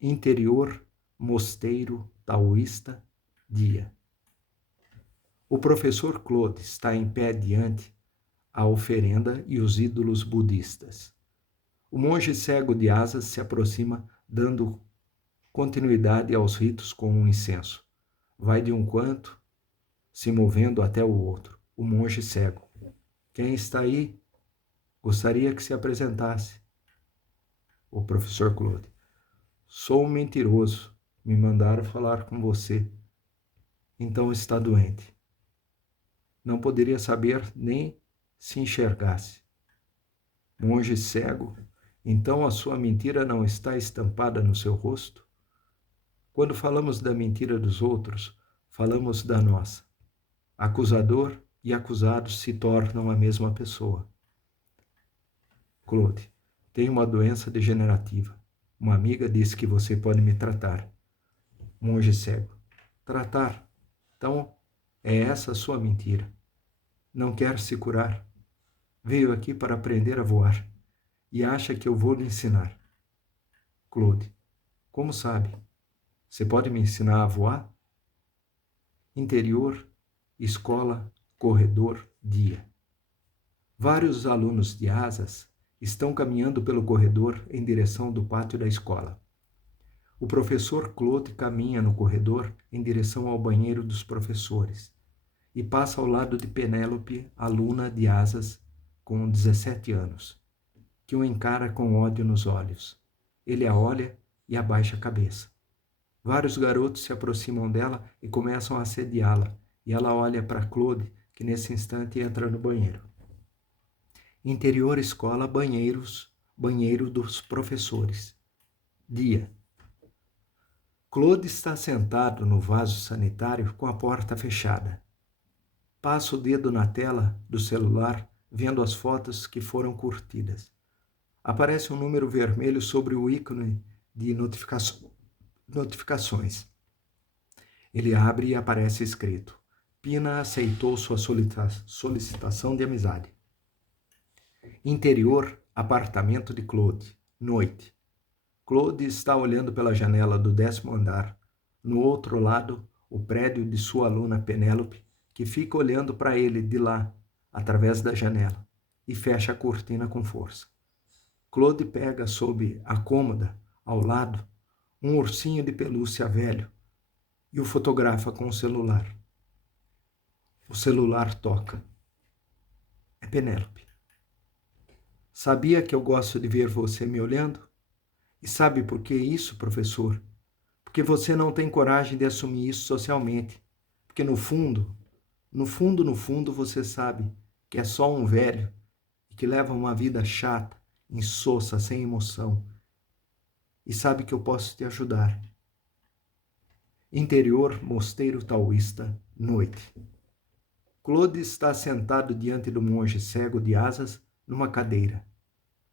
Interior, mosteiro, taoísta, dia. O professor Claude está em pé diante a oferenda e os ídolos budistas. O monge cego de asas se aproxima, dando continuidade aos ritos com um incenso. Vai de um canto, se movendo até o outro. O monge cego. Quem está aí? Gostaria que se apresentasse. O professor Claude. Sou um mentiroso. Me mandaram falar com você. Então está doente. Não poderia saber nem se enxergasse. Monge cego, então a sua mentira não está estampada no seu rosto? Quando falamos da mentira dos outros, falamos da nossa. Acusador e acusado se tornam a mesma pessoa. Claude, tenho uma doença degenerativa. Uma amiga disse que você pode me tratar. Monge cego. Tratar? Então, é essa a sua mentira. Não quer se curar. Veio aqui para aprender a voar. E acha que eu vou lhe ensinar. Claude, como sabe? Você pode me ensinar a voar? Interior, escola, corredor, dia. Vários alunos de asas estão caminhando pelo corredor em direção do pátio da escola. O professor Claude caminha no corredor em direção ao banheiro dos professores e passa ao lado de Penélope, aluna de asas com 17 anos, que o encara com ódio nos olhos. Ele a olha e abaixa a cabeça. Vários garotos se aproximam dela e começam a assediá-la, e ela olha para Claude que nesse instante entra no banheiro. Interior escola, banheiro dos professores. Dia. Claude está sentado no vaso sanitário com a porta fechada. Passa o dedo na tela do celular, vendo as fotos que foram curtidas. Aparece um número vermelho sobre o ícone de notificações. Ele abre e aparece escrito: Pina aceitou sua solicitação de amizade. Interior, apartamento de Claude. Noite. Claude está olhando pela janela do 10º andar. No outro lado, o prédio de sua aluna Penélope, que fica olhando para ele de lá, através da janela, e fecha a cortina com força. Claude pega sob a cômoda, ao lado, um ursinho de pelúcia velho e o fotografa com o celular. O celular toca. É Penélope. Sabia que eu gosto de ver você me olhando? E sabe por que isso, professor? Porque você não tem coragem de assumir isso socialmente. Porque no fundo, você sabe que é só um velho e que leva uma vida chata, insossa, sem emoção. E sabe que eu posso te ajudar. Interior, mosteiro taoísta, noite. Claude está sentado diante do monge cego de asas numa cadeira.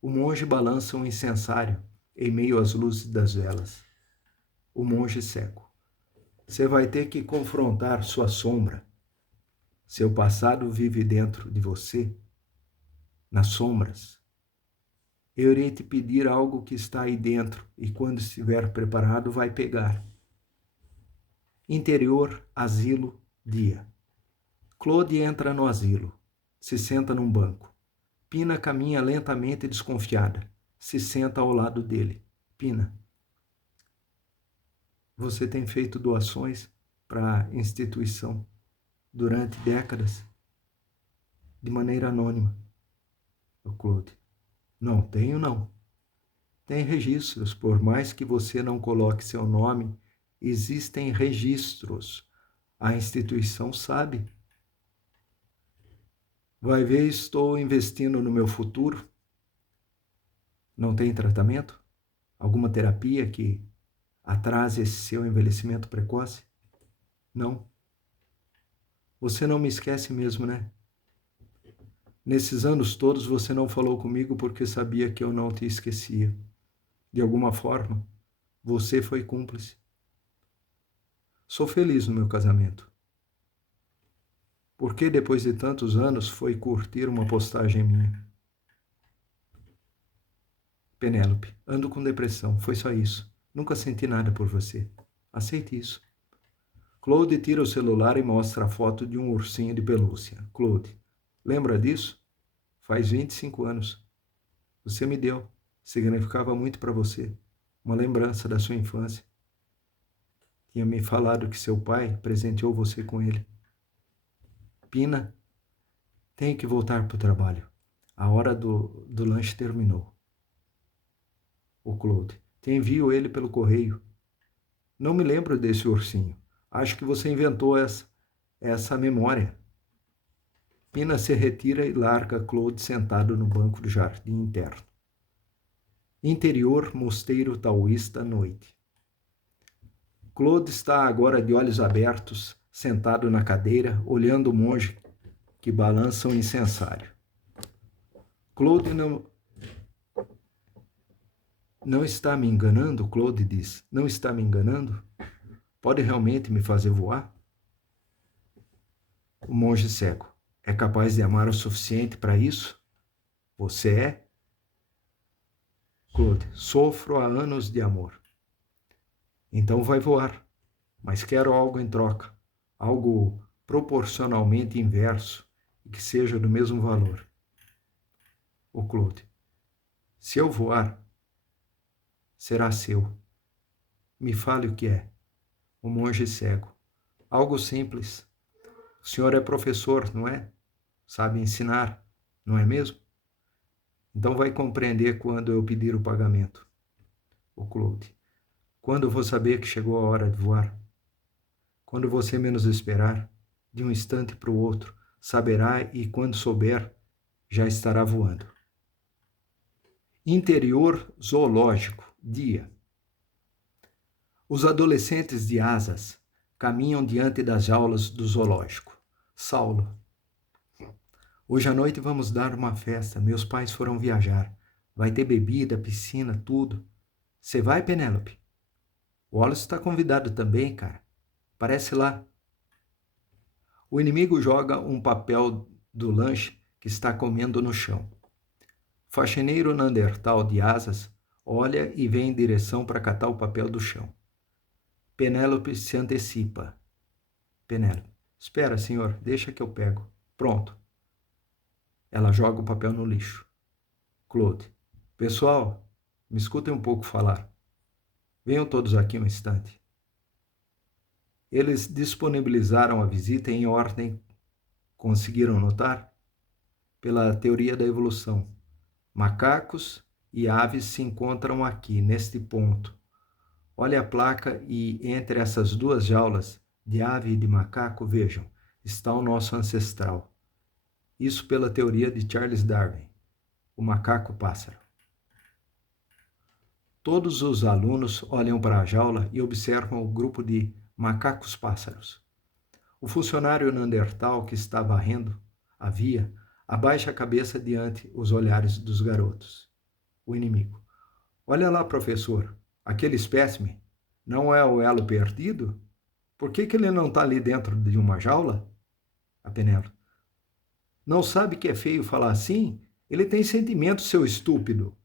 O monge balança um incensário em meio às luzes das velas. O monge cego. Você vai ter que confrontar sua sombra. Seu passado vive dentro de você, nas sombras. Eu irei te pedir algo que está aí dentro e quando estiver preparado vai pegar. Interior, asilo, dia. Claude entra no asilo. Se senta num banco. Pina caminha lentamente desconfiada. Se senta ao lado dele. Pina, você tem feito doações para a instituição durante décadas de maneira anônima. O Claude, não tenho não. Tem registros, por mais que você não coloque seu nome, existem registros. A instituição sabe. Vai ver, estou investindo no meu futuro. Não tem tratamento? Alguma terapia que atrase esse seu envelhecimento precoce? Não. Você não me esquece mesmo, né? Nesses anos todos você não falou comigo porque sabia que eu não te esquecia. De alguma forma, você foi cúmplice. Sou feliz no meu casamento. Por que depois de tantos anos foi curtir uma postagem minha? Penélope, ando com depressão, foi só isso. Nunca senti nada por você. Aceite isso. Claude tira o celular e mostra a foto de um ursinho de pelúcia. Claude, lembra disso? Faz 25 anos. Você me deu. Significava muito para você. Uma lembrança da sua infância. Tinha me falado que seu pai presenteou você com ele. Pina, tenho que voltar para o trabalho. A hora do lanche terminou. O Claude, te envio ele pelo correio. Não me lembro desse ursinho. Acho que você inventou essa memória. Pina se retira e larga Claude sentado no banco do jardim interno. Interior, mosteiro taoísta, noite. Claude está agora de olhos abertos, sentado na cadeira, olhando o monge que balança um incensário. Claude não está me enganando, Claude diz. Não está me enganando? Pode realmente me fazer voar? O monge cego. É capaz de amar o suficiente para isso? Você é? Claude, sofro há anos de amor. Então vai voar, mas quero algo em troca, algo proporcionalmente inverso e que seja do mesmo valor. O Claude, se eu voar, será seu. Me fale o que é. O monge cego. Algo simples. O senhor é professor, não é? Sabe ensinar, não é mesmo? Então vai compreender quando eu pedir o pagamento. O Claude. Quando eu vou saber que chegou a hora de voar? Quando você menos esperar, de um instante para o outro, saberá e, quando souber, já estará voando. Interior zoológico, dia. Os adolescentes de asas caminham diante das jaulas do zoológico. Saulo. Hoje à noite vamos dar uma festa. Meus pais foram viajar. Vai ter bebida, piscina, tudo. Você vai, Penélope? O Wallace está convidado também, cara. Parece lá. O inimigo joga um papel do lanche que está comendo no chão. Faxineiro Neandertal de asas olha e vem em direção para catar o papel do chão. Penélope se antecipa. Penélope. Espera, senhor, deixa que eu pego. Pronto. Ela joga o papel no lixo. Claude. Pessoal, me escutem um pouco falar. Venham todos aqui um instante. Eles disponibilizaram a visita em ordem. Conseguiram notar? Pela teoria da evolução. Macacos e aves se encontram aqui, neste ponto. Olhe a placa e entre essas duas jaulas, de ave e de macaco, vejam, está o nosso ancestral. Isso pela teoria de Charles Darwin, o macaco-pássaro. Todos os alunos olham para a jaula e observam o grupo de macacos-pássaros. O funcionário Neandertal que está varrendo a via abaixa a cabeça diante os olhares dos garotos. O inimigo. Olha lá, professor, aquele espécime não é o elo perdido? Por que ele não está ali dentro de uma jaula? A Penélope. Não sabe que é feio falar assim? Ele tem sentimento, seu estúpido.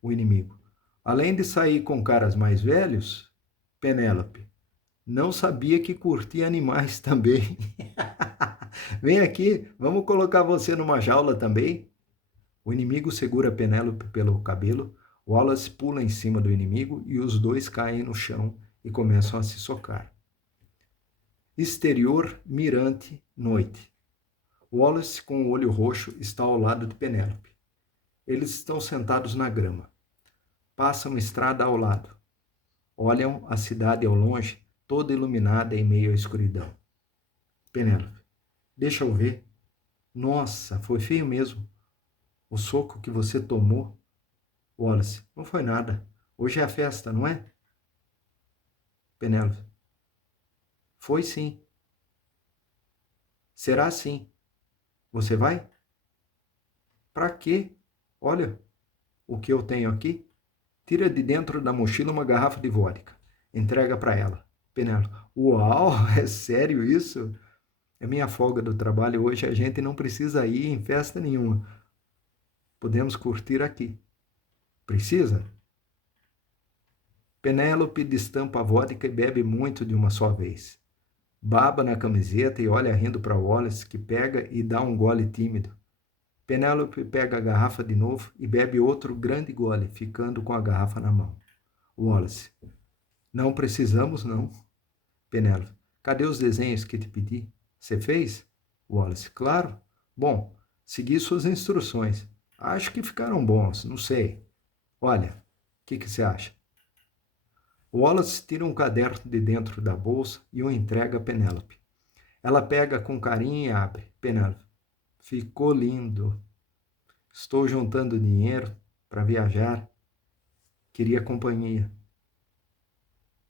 O inimigo. Além de sair com caras mais velhos, Penélope. Não sabia que curtia animais também. Vem aqui, vamos colocar você numa jaula também. O inimigo segura Penélope pelo cabelo, Wallace pula em cima do inimigo e os dois caem no chão e começam a se socar. Exterior, mirante, noite. Wallace, com o olho roxo, está ao lado de Penélope. Eles estão sentados na grama. Passam estrada ao lado. Olham a cidade ao longe, toda iluminada em meio à escuridão. Penélope. Deixa eu ver. Nossa, foi feio mesmo. O soco que você tomou. Wallace. Não foi nada. Hoje é a festa, não é? Penélope. Foi sim. Será sim. Você vai? Para quê? Olha o que eu tenho aqui. Tira de dentro da mochila uma garrafa de vodka. Entrega para ela. Penélope. Uau, é sério isso? É minha folga do trabalho hoje. A gente não precisa ir em festa nenhuma. Podemos curtir aqui. Precisa? Penélope destampa a vodka e bebe muito de uma só vez. Baba na camiseta e olha rindo para Wallace, que pega e dá um gole tímido. Penélope pega a garrafa de novo e bebe outro grande gole, ficando com a garrafa na mão. Wallace. Não precisamos, não. Penélope. Cadê os desenhos que te pedi? Você fez? Wallace. Claro. Bom, segui suas instruções. Acho que ficaram bons, não sei. Olha, o que você acha? Wallace tira um caderno de dentro da bolsa e o entrega a Penélope. Ela pega com carinho e abre. Penélope. Ficou lindo. Estou juntando dinheiro para viajar. Queria companhia.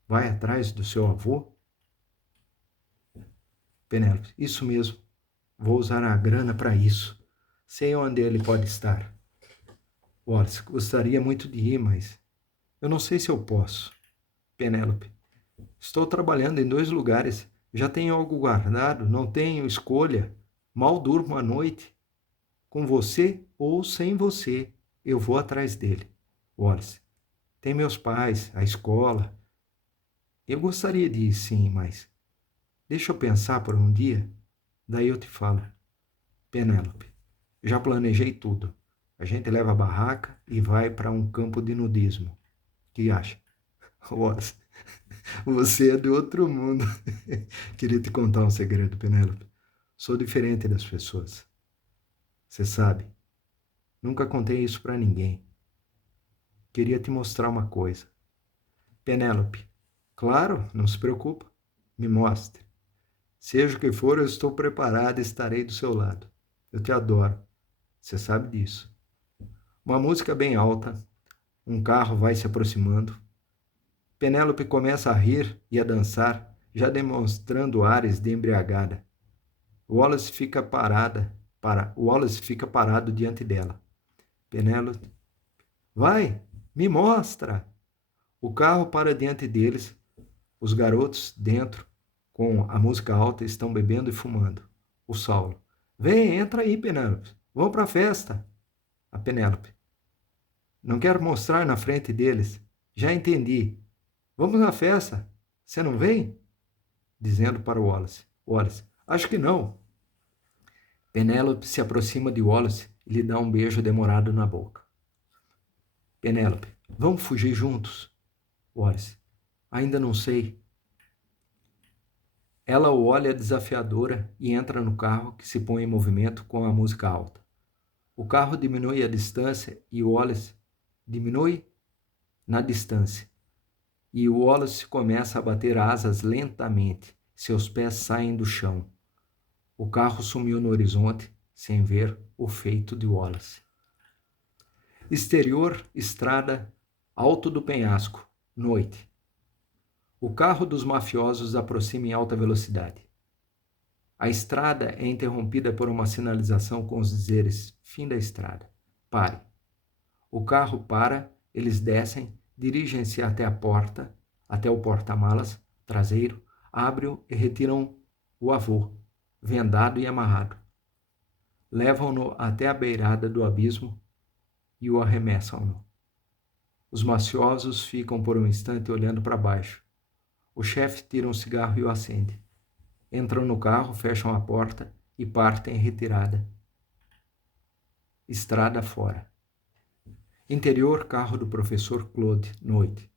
Vai atrás do seu avô? Penélope. Isso mesmo. Vou usar a grana para isso. Sei onde ele pode estar. Wallace. Gostaria muito de ir, mas eu não sei se eu posso. Penélope. Estou trabalhando em 2 lugares. Já tenho algo guardado, não tenho escolha. Mal durmo à noite. Com você ou sem você, eu vou atrás dele. Wallace. Tem meus pais, a escola. Eu gostaria de ir sim, mas deixa eu pensar por um dia, daí eu te falo. Penélope. Já planejei tudo. A gente leva a barraca e vai para um campo de nudismo. O que acha? Wallace. Você é de outro mundo. Queria te contar um segredo, Penélope. Sou diferente das pessoas. Você sabe, nunca contei isso para ninguém. Queria te mostrar uma coisa. Penélope. Claro, não se preocupa. Me mostre. Seja o que for, eu estou preparada e estarei do seu lado. Eu te adoro. Você sabe disso. Uma música bem alta. Um carro vai se aproximando. Penélope começa a rir e a dançar, já demonstrando ares de embriagada. Wallace fica parado diante dela. Penélope, vai, me mostra! O carro para diante deles. Os garotos dentro, com a música alta, estão bebendo e fumando. O Saulo, vem, entra aí, Penélope. Vamos para a festa. A Penélope, não quero mostrar na frente deles. Já entendi. Vamos à festa. Você não vem? Dizendo para o Wallace. Wallace, acho que não. Penélope se aproxima de Wallace e lhe dá um beijo demorado na boca. Penélope, vamos fugir juntos? Wallace, ainda não sei. Ela o olha desafiadora e entra no carro que se põe em movimento com a música alta. O carro diminui a distância e Wallace diminui na distância. E Wallace começa a bater asas lentamente. Seus pés saem do chão. O carro sumiu no horizonte, sem ver o feito de Wallace. Exterior, estrada, alto do penhasco, noite. O carro dos mafiosos aproxima em alta velocidade. A estrada é interrompida por uma sinalização com os dizeres: fim da estrada. Pare. O carro para, eles descem, dirigem-se até a porta, até o porta-malas traseiro, abrem-o e retiram o avô, vendado e amarrado. Levam-no até a beirada do abismo e o arremessam-no. Os mafiosos ficam por um instante olhando para baixo. O chefe tira um cigarro e o acende. Entram no carro, fecham a porta e partem em retirada. Estrada fora. Interior, carro do professor Claude, noite.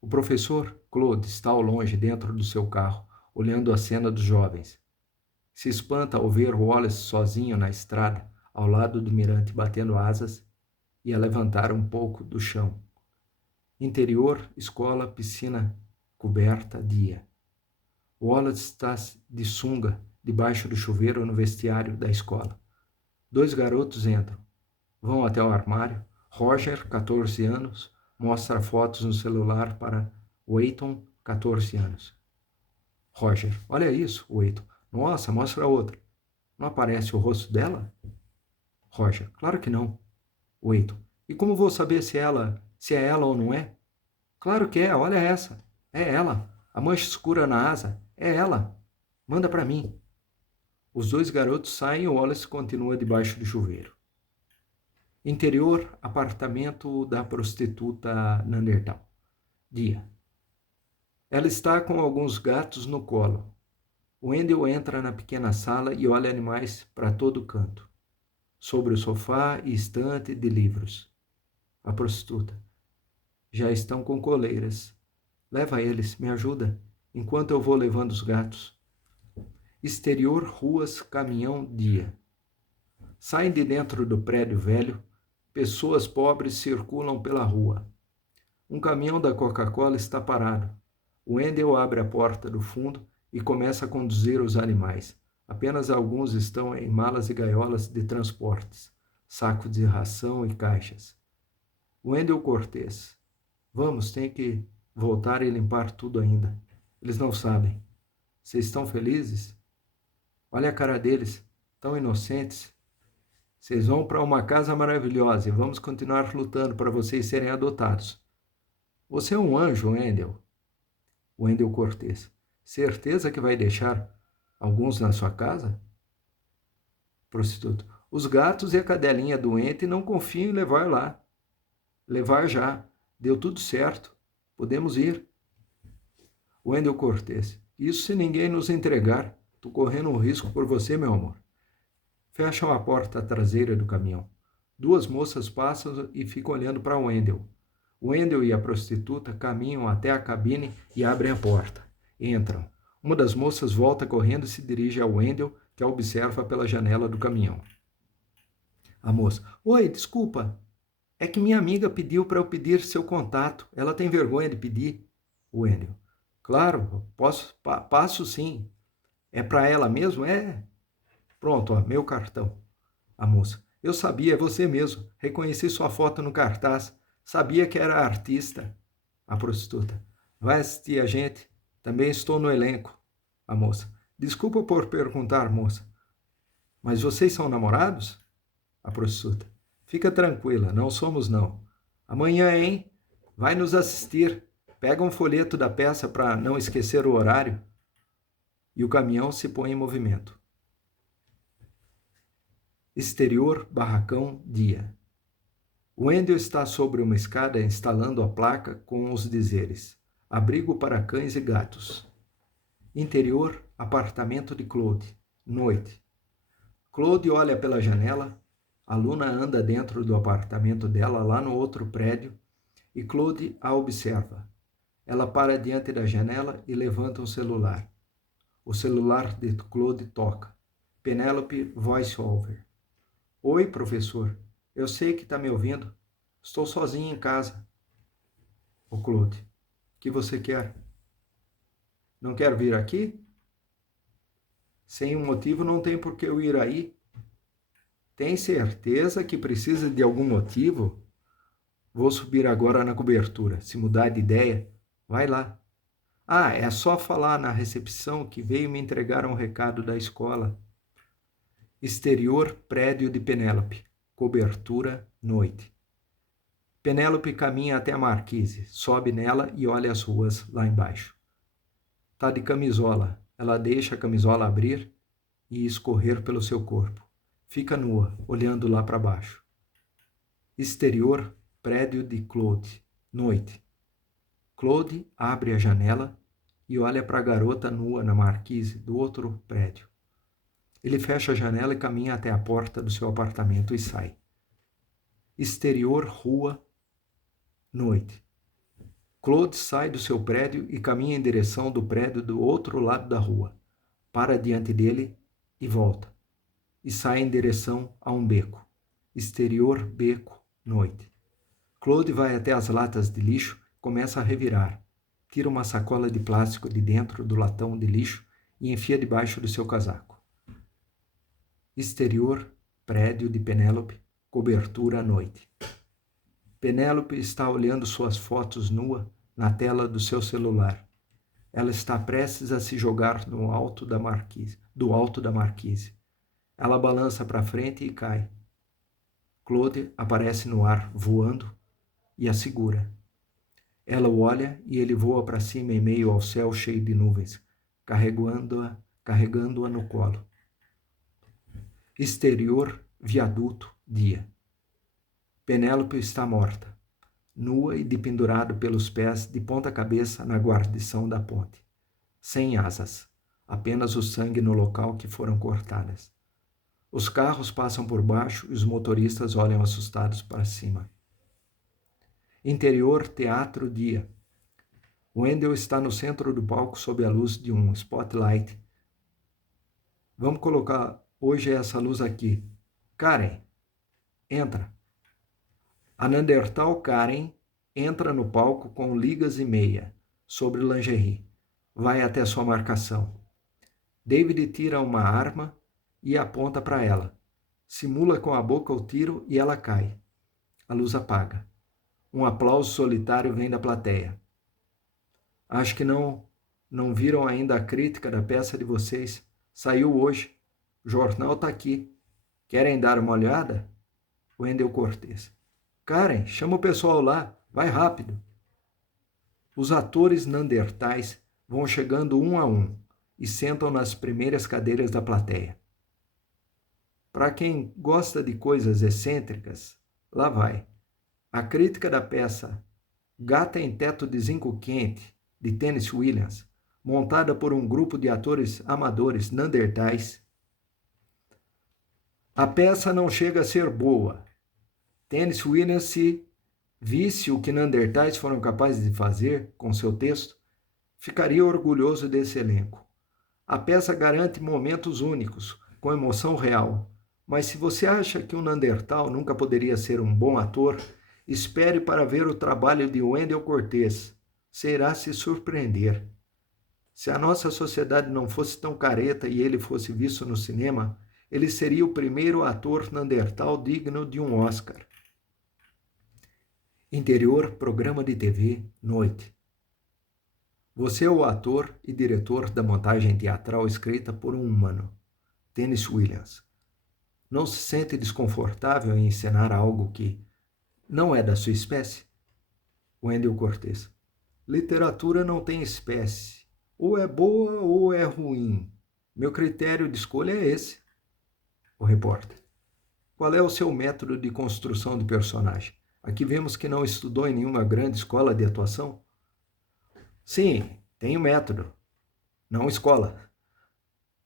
O professor Claude está ao longe dentro do seu carro, olhando a cena dos jovens. Se espanta ao ver Wallace sozinho na estrada, ao lado do mirante, batendo asas e a levantar um pouco do chão. Interior, escola, piscina coberta, dia. Wallace está de sunga debaixo do chuveiro no vestiário da escola. 2 garotos entram. Vão até o armário. Roger, 14 anos, mostra fotos no celular para Weyton, 14 anos. Roger, olha isso, Weyton. Nossa, mostra outra. Não aparece o rosto dela? Roger, claro que não. Weyton, e como vou saber se é ela ou não é? Claro que é, olha essa. É ela. A mancha escura na asa. É ela. Manda para mim. Os 2 garotos saem e Wallace continua debaixo do chuveiro. Interior, apartamento da prostituta Nandertal. Dia. Ela está com alguns gatos no colo. Wendell entra na pequena sala e olha animais para todo canto. Sobre o sofá e estante de livros. A prostituta. Já estão com coleiras. Leva eles, me ajuda, enquanto eu vou levando os gatos. Exterior, ruas, caminhão, dia. Saem de dentro do prédio velho. Pessoas pobres circulam pela rua. Um caminhão da Coca-Cola está parado. Wendell abre a porta do fundo e começa a conduzir os animais. Apenas alguns estão em malas e gaiolas de transportes, sacos de ração e caixas. Wendell Cortez. Vamos, tem que voltar e limpar tudo ainda. Eles não sabem. Vocês estão felizes? Olha a cara deles, tão inocentes. Vocês vão para uma casa maravilhosa e vamos continuar lutando para vocês serem adotados. Você é um anjo, Wendell. Wendell Cortez. Certeza que vai deixar alguns na sua casa? Prostituto. Os gatos e a cadelinha doente não confiam em levar lá. Levar já. Deu tudo certo. Podemos ir. Wendell Cortez. Isso se ninguém nos entregar. Tô correndo um risco por você, meu amor. Fecham a porta traseira do caminhão. 2 moças passam e ficam olhando para Wendell. Wendell e a prostituta caminham até a cabine e abrem a porta. Entram. Uma das moças volta correndo e se dirige a Wendell, que a observa pela janela do caminhão. A moça. Oi, desculpa. É que minha amiga pediu para eu pedir seu contato. Ela tem vergonha de pedir. Wendell. Claro, passo sim. É para ela mesmo? É. Pronto, ó, meu cartão. A moça. Eu sabia, é você mesmo. Reconheci sua foto no cartaz. Sabia que era artista. A prostituta. Vai assistir a gente? Também estou no elenco. A moça. Desculpa por perguntar, moça. Mas vocês são namorados? A prostituta. Fica tranquila, não somos não. Amanhã, hein? Vai nos assistir. Pega um folheto da peça para não esquecer o horário. E o caminhão se põe em movimento. Exterior, barracão, dia. Wendell está sobre uma escada instalando a placa com os dizeres: abrigo para cães e gatos. Interior, apartamento de Claude. Noite. Claude olha pela janela. A Luna anda dentro do apartamento dela lá no outro prédio e Claude a observa. Ela para diante da janela e levanta um celular. O celular de Claude toca. Penélope voice-over. Oi, professor. Eu sei que está me ouvindo. Estou sozinha em casa. O Claude. O que você quer? Não quer vir aqui? Sem um motivo não tem por que eu ir aí. Tem certeza que precisa de algum motivo? Vou subir agora na cobertura. Se mudar de ideia, vai lá. Ah, é só falar na recepção que veio me entregar um recado da escola. Exterior, prédio de Penélope. Cobertura, noite. Penélope caminha até a marquise, sobe nela e olha as ruas lá embaixo. Tá de camisola. Ela deixa a camisola abrir e escorrer pelo seu corpo. Fica nua, olhando lá para baixo. Exterior, prédio de Claude. Noite. Claude abre a janela e olha para a garota nua na marquise do outro prédio. Ele fecha a janela e caminha até a porta do seu apartamento e sai. Exterior, rua, noite. Claude sai do seu prédio e caminha em direção do prédio do outro lado da rua. Para diante dele e volta. E sai em direção a um beco. Exterior, beco, noite. Claude vai até as latas de lixo, começa a revirar. Tira uma sacola de plástico de dentro do latão de lixo e enfia debaixo do seu casaco. Exterior, prédio de Penélope, cobertura à noite. Penélope está olhando suas fotos nua na tela do seu celular. Ela está prestes a se jogar do alto da marquise. Ela balança para frente e cai. Claude aparece no ar, voando, e a segura. Ela o olha e ele voa para cima em meio ao céu cheio de nuvens, carregando-a no colo. Exterior, viaduto, dia. Penélope está morta, nua e dependurada pelos pés de ponta cabeça na guarnição da ponte. Sem asas, apenas o sangue no local que foram cortadas. Os carros passam por baixo e os motoristas olham assustados para cima. Interior, teatro, dia. Wendell está no centro do palco sob a luz de um spotlight. Vamos colocar hoje essa luz aqui. Karen, entra. A Neandertal Karen entra no palco com ligas e meia, sobre lingerie. Vai até sua marcação. David tira uma arma e aponta para ela. Simula com a boca o tiro e ela cai. A luz apaga. Um aplauso solitário vem da plateia. Acho que não viram ainda a crítica da peça de vocês. Saiu hoje. O jornal está aqui. Querem dar uma olhada? Wendell Cortez. Karen, chama o pessoal lá. Vai rápido. Os atores neandertais vão chegando um a um e sentam nas primeiras cadeiras da plateia. Para quem gosta de coisas excêntricas, lá vai. A crítica da peça Gata em Teto de Zinco Quente, de Tennessee Williams, montada por um grupo de atores amadores neandertais. A peça não chega a ser boa. Tennessee Williams, se visse o que neandertais foram capazes de fazer com seu texto, ficaria orgulhoso desse elenco. A peça garante momentos únicos, com emoção real. Mas se você acha que um neandertal nunca poderia ser um bom ator, espere para ver o trabalho de Wendell Cortez. Será se surpreender. Se a nossa sociedade não fosse tão careta e ele fosse visto no cinema, ele seria o primeiro ator Neandertal digno de um Oscar. Interior, programa de TV, noite. Você é o ator e diretor da montagem teatral escrita por um humano, Tennessee Williams. Não se sente desconfortável em encenar algo que não é da sua espécie? Wendell Cortez. Literatura não tem espécie. Ou é boa ou é ruim. Meu critério de escolha é esse. O repórter. Qual é o seu método de construção de personagem? Aqui vemos que não estudou em nenhuma grande escola de atuação. Sim, tenho método. Não escola.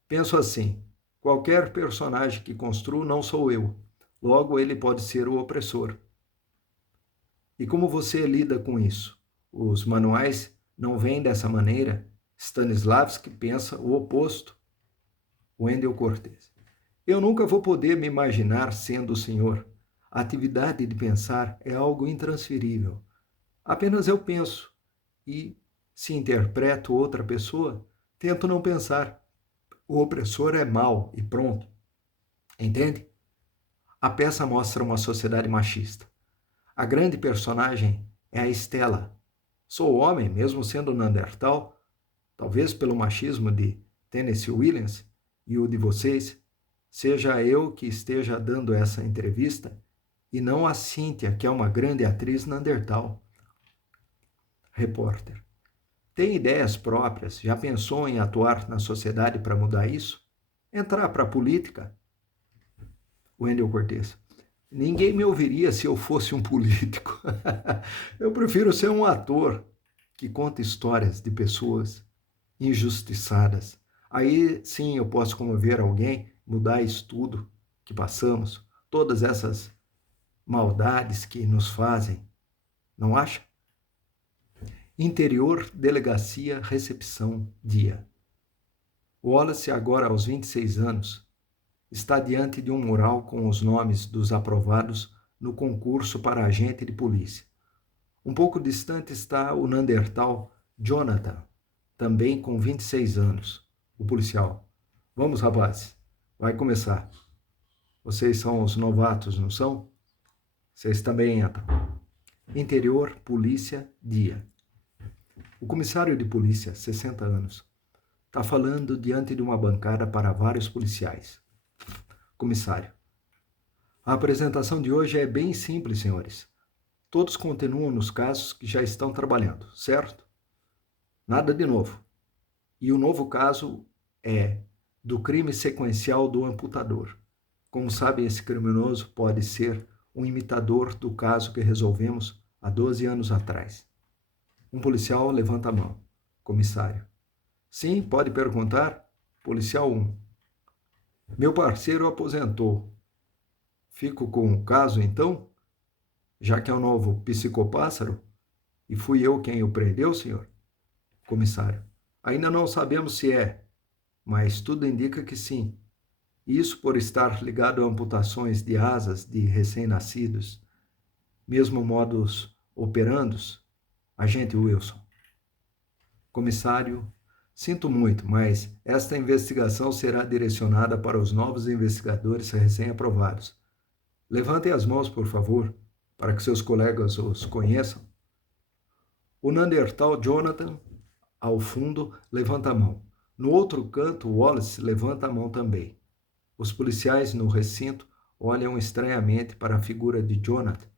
Penso assim. Qualquer personagem que construo não sou eu. Logo, ele pode ser o opressor. E como você lida com isso? Os manuais não vêm dessa maneira? Stanislavski pensa o oposto. Wendell Cortez. Eu nunca vou poder me imaginar sendo o senhor. A atividade de pensar é algo intransferível. Apenas eu penso. E, se interpreto outra pessoa, tento não pensar. O opressor é mau e pronto. Entende? A peça mostra uma sociedade machista. A grande personagem é a Estela. Sou homem, mesmo sendo Neandertal, talvez pelo machismo de Tennessee Williams e o de vocês, seja eu que esteja dando essa entrevista e não a Cíntia, que é uma grande atriz Neandertal. Repórter. Tem ideias próprias? Já pensou em atuar na sociedade para mudar isso? Entrar para a política? Wendell Cortez. Ninguém me ouviria se eu fosse um político. Eu prefiro ser um ator que conta histórias de pessoas injustiçadas. Aí sim eu posso comover alguém, mudar isso tudo que passamos, todas essas maldades que nos fazem. Não acha? Interior, delegacia, recepção, dia. Wallace, agora aos 26 anos, está diante de um mural com os nomes dos aprovados no concurso para agente de polícia. Um pouco distante está o Neandertal Jonathan, também com 26 anos, o policial. Vamos, rapazes, vai começar. Vocês são os novatos, não são? Vocês também entram. Interior, polícia, dia. O comissário de polícia, 60 anos, está falando diante de uma bancada para vários policiais. Comissário. A apresentação de hoje é bem simples, senhores. Todos continuam nos casos que já estão trabalhando, certo? Nada de novo. E o novo caso é do crime sequencial do amputador. Como sabem, esse criminoso pode ser um imitador do caso que resolvemos há 12 anos atrás. Um policial levanta a mão. Comissário. Sim, pode perguntar. Policial 1. Meu parceiro aposentou. Fico com o caso, então? Já que é um novo psicopássaro? E fui eu quem o prendeu, senhor? Comissário. Ainda não sabemos se é, mas tudo indica que sim. Isso por estar ligado a amputações de asas de recém-nascidos, mesmo modus operandos, agente Wilson. Comissário, sinto muito, mas esta investigação será direcionada para os novos investigadores recém-aprovados. Levantem as mãos, por favor, para que seus colegas os conheçam. O Neandertal Jonathan, ao fundo, levanta a mão. No outro canto, Wallace levanta a mão também. Os policiais no recinto olham estranhamente para a figura de Jonathan,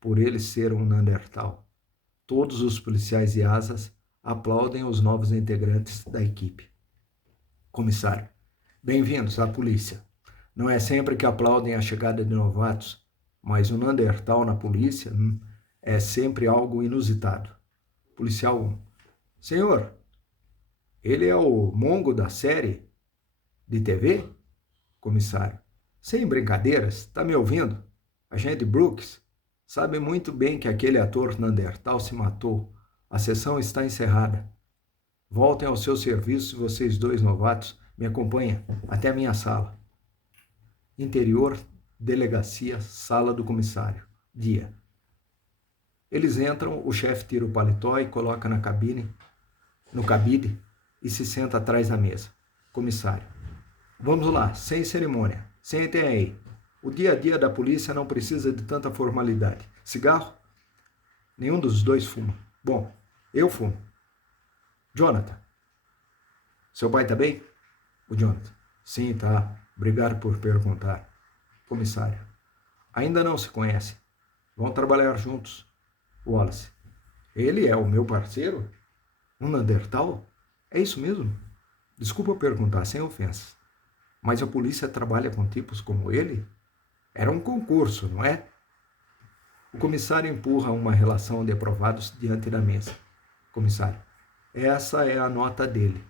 por ele ser um Neandertal. Todos os policiais e asas aplaudem os novos integrantes da equipe. Comissário, bem-vindos à polícia. Não é sempre que aplaudem a chegada de novatos, mas um Neandertal na polícia é sempre algo inusitado. Policial 1. Senhor, ele é o mongo da série de TV? Comissário. Sem brincadeiras, tá me ouvindo? Agente Brooks sabe muito bem que aquele ator Neandertal se matou. A sessão está encerrada. Voltem ao seu serviço, vocês dois novatos. Me acompanhem até a minha sala. Interior, delegacia, sala do comissário. Dia. Eles entram, o chefe tira o paletó e coloca no cabide. e se senta atrás da mesa. Comissário: vamos lá, sem cerimônia. Sentem aí. O dia a dia da polícia não precisa de tanta formalidade. Cigarro? Nenhum dos dois fuma. Bom, eu fumo. Jonathan: seu pai tá bem? O Jonathan: sim, tá. Obrigado por perguntar. Comissário: ainda não se conhecem. Vão trabalhar juntos. Wallace: ele é o meu parceiro? Um Neandertal? É isso mesmo? Desculpa perguntar, sem ofensas. Mas a polícia trabalha com tipos como ele? Era um concurso, não é? O comissário empurra uma relação de aprovados diante da mesa. Comissário: essa é a nota dele.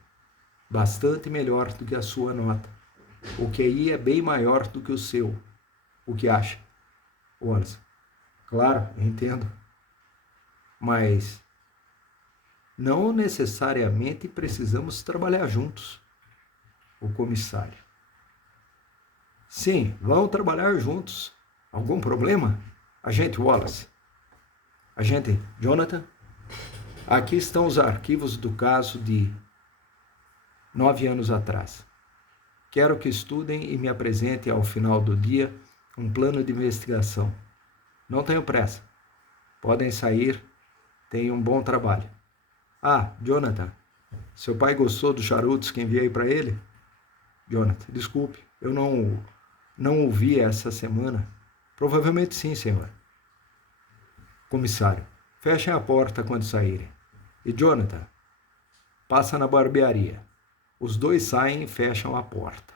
Bastante melhor do que a sua nota. O QI é bem maior do que o seu. O que acha? Wallace: claro, entendo. Mas não necessariamente precisamos trabalhar juntos. O comissário: sim, vão trabalhar juntos. Algum problema? Agente Wallace: agente Jonathan, aqui estão os arquivos do caso de 9 anos atrás. Quero que estudem e me apresentem ao final do dia um plano de investigação. Não tenho pressa. Podem sair. Tenham um bom trabalho. Ah, Jonathan, seu pai gostou dos charutos que enviei para ele? Jonathan: desculpe, eu não o vi essa semana. Provavelmente sim, senhor. Comissário: fechem a porta quando saírem. E Jonathan, passa na barbearia. Os dois saem e fecham a porta.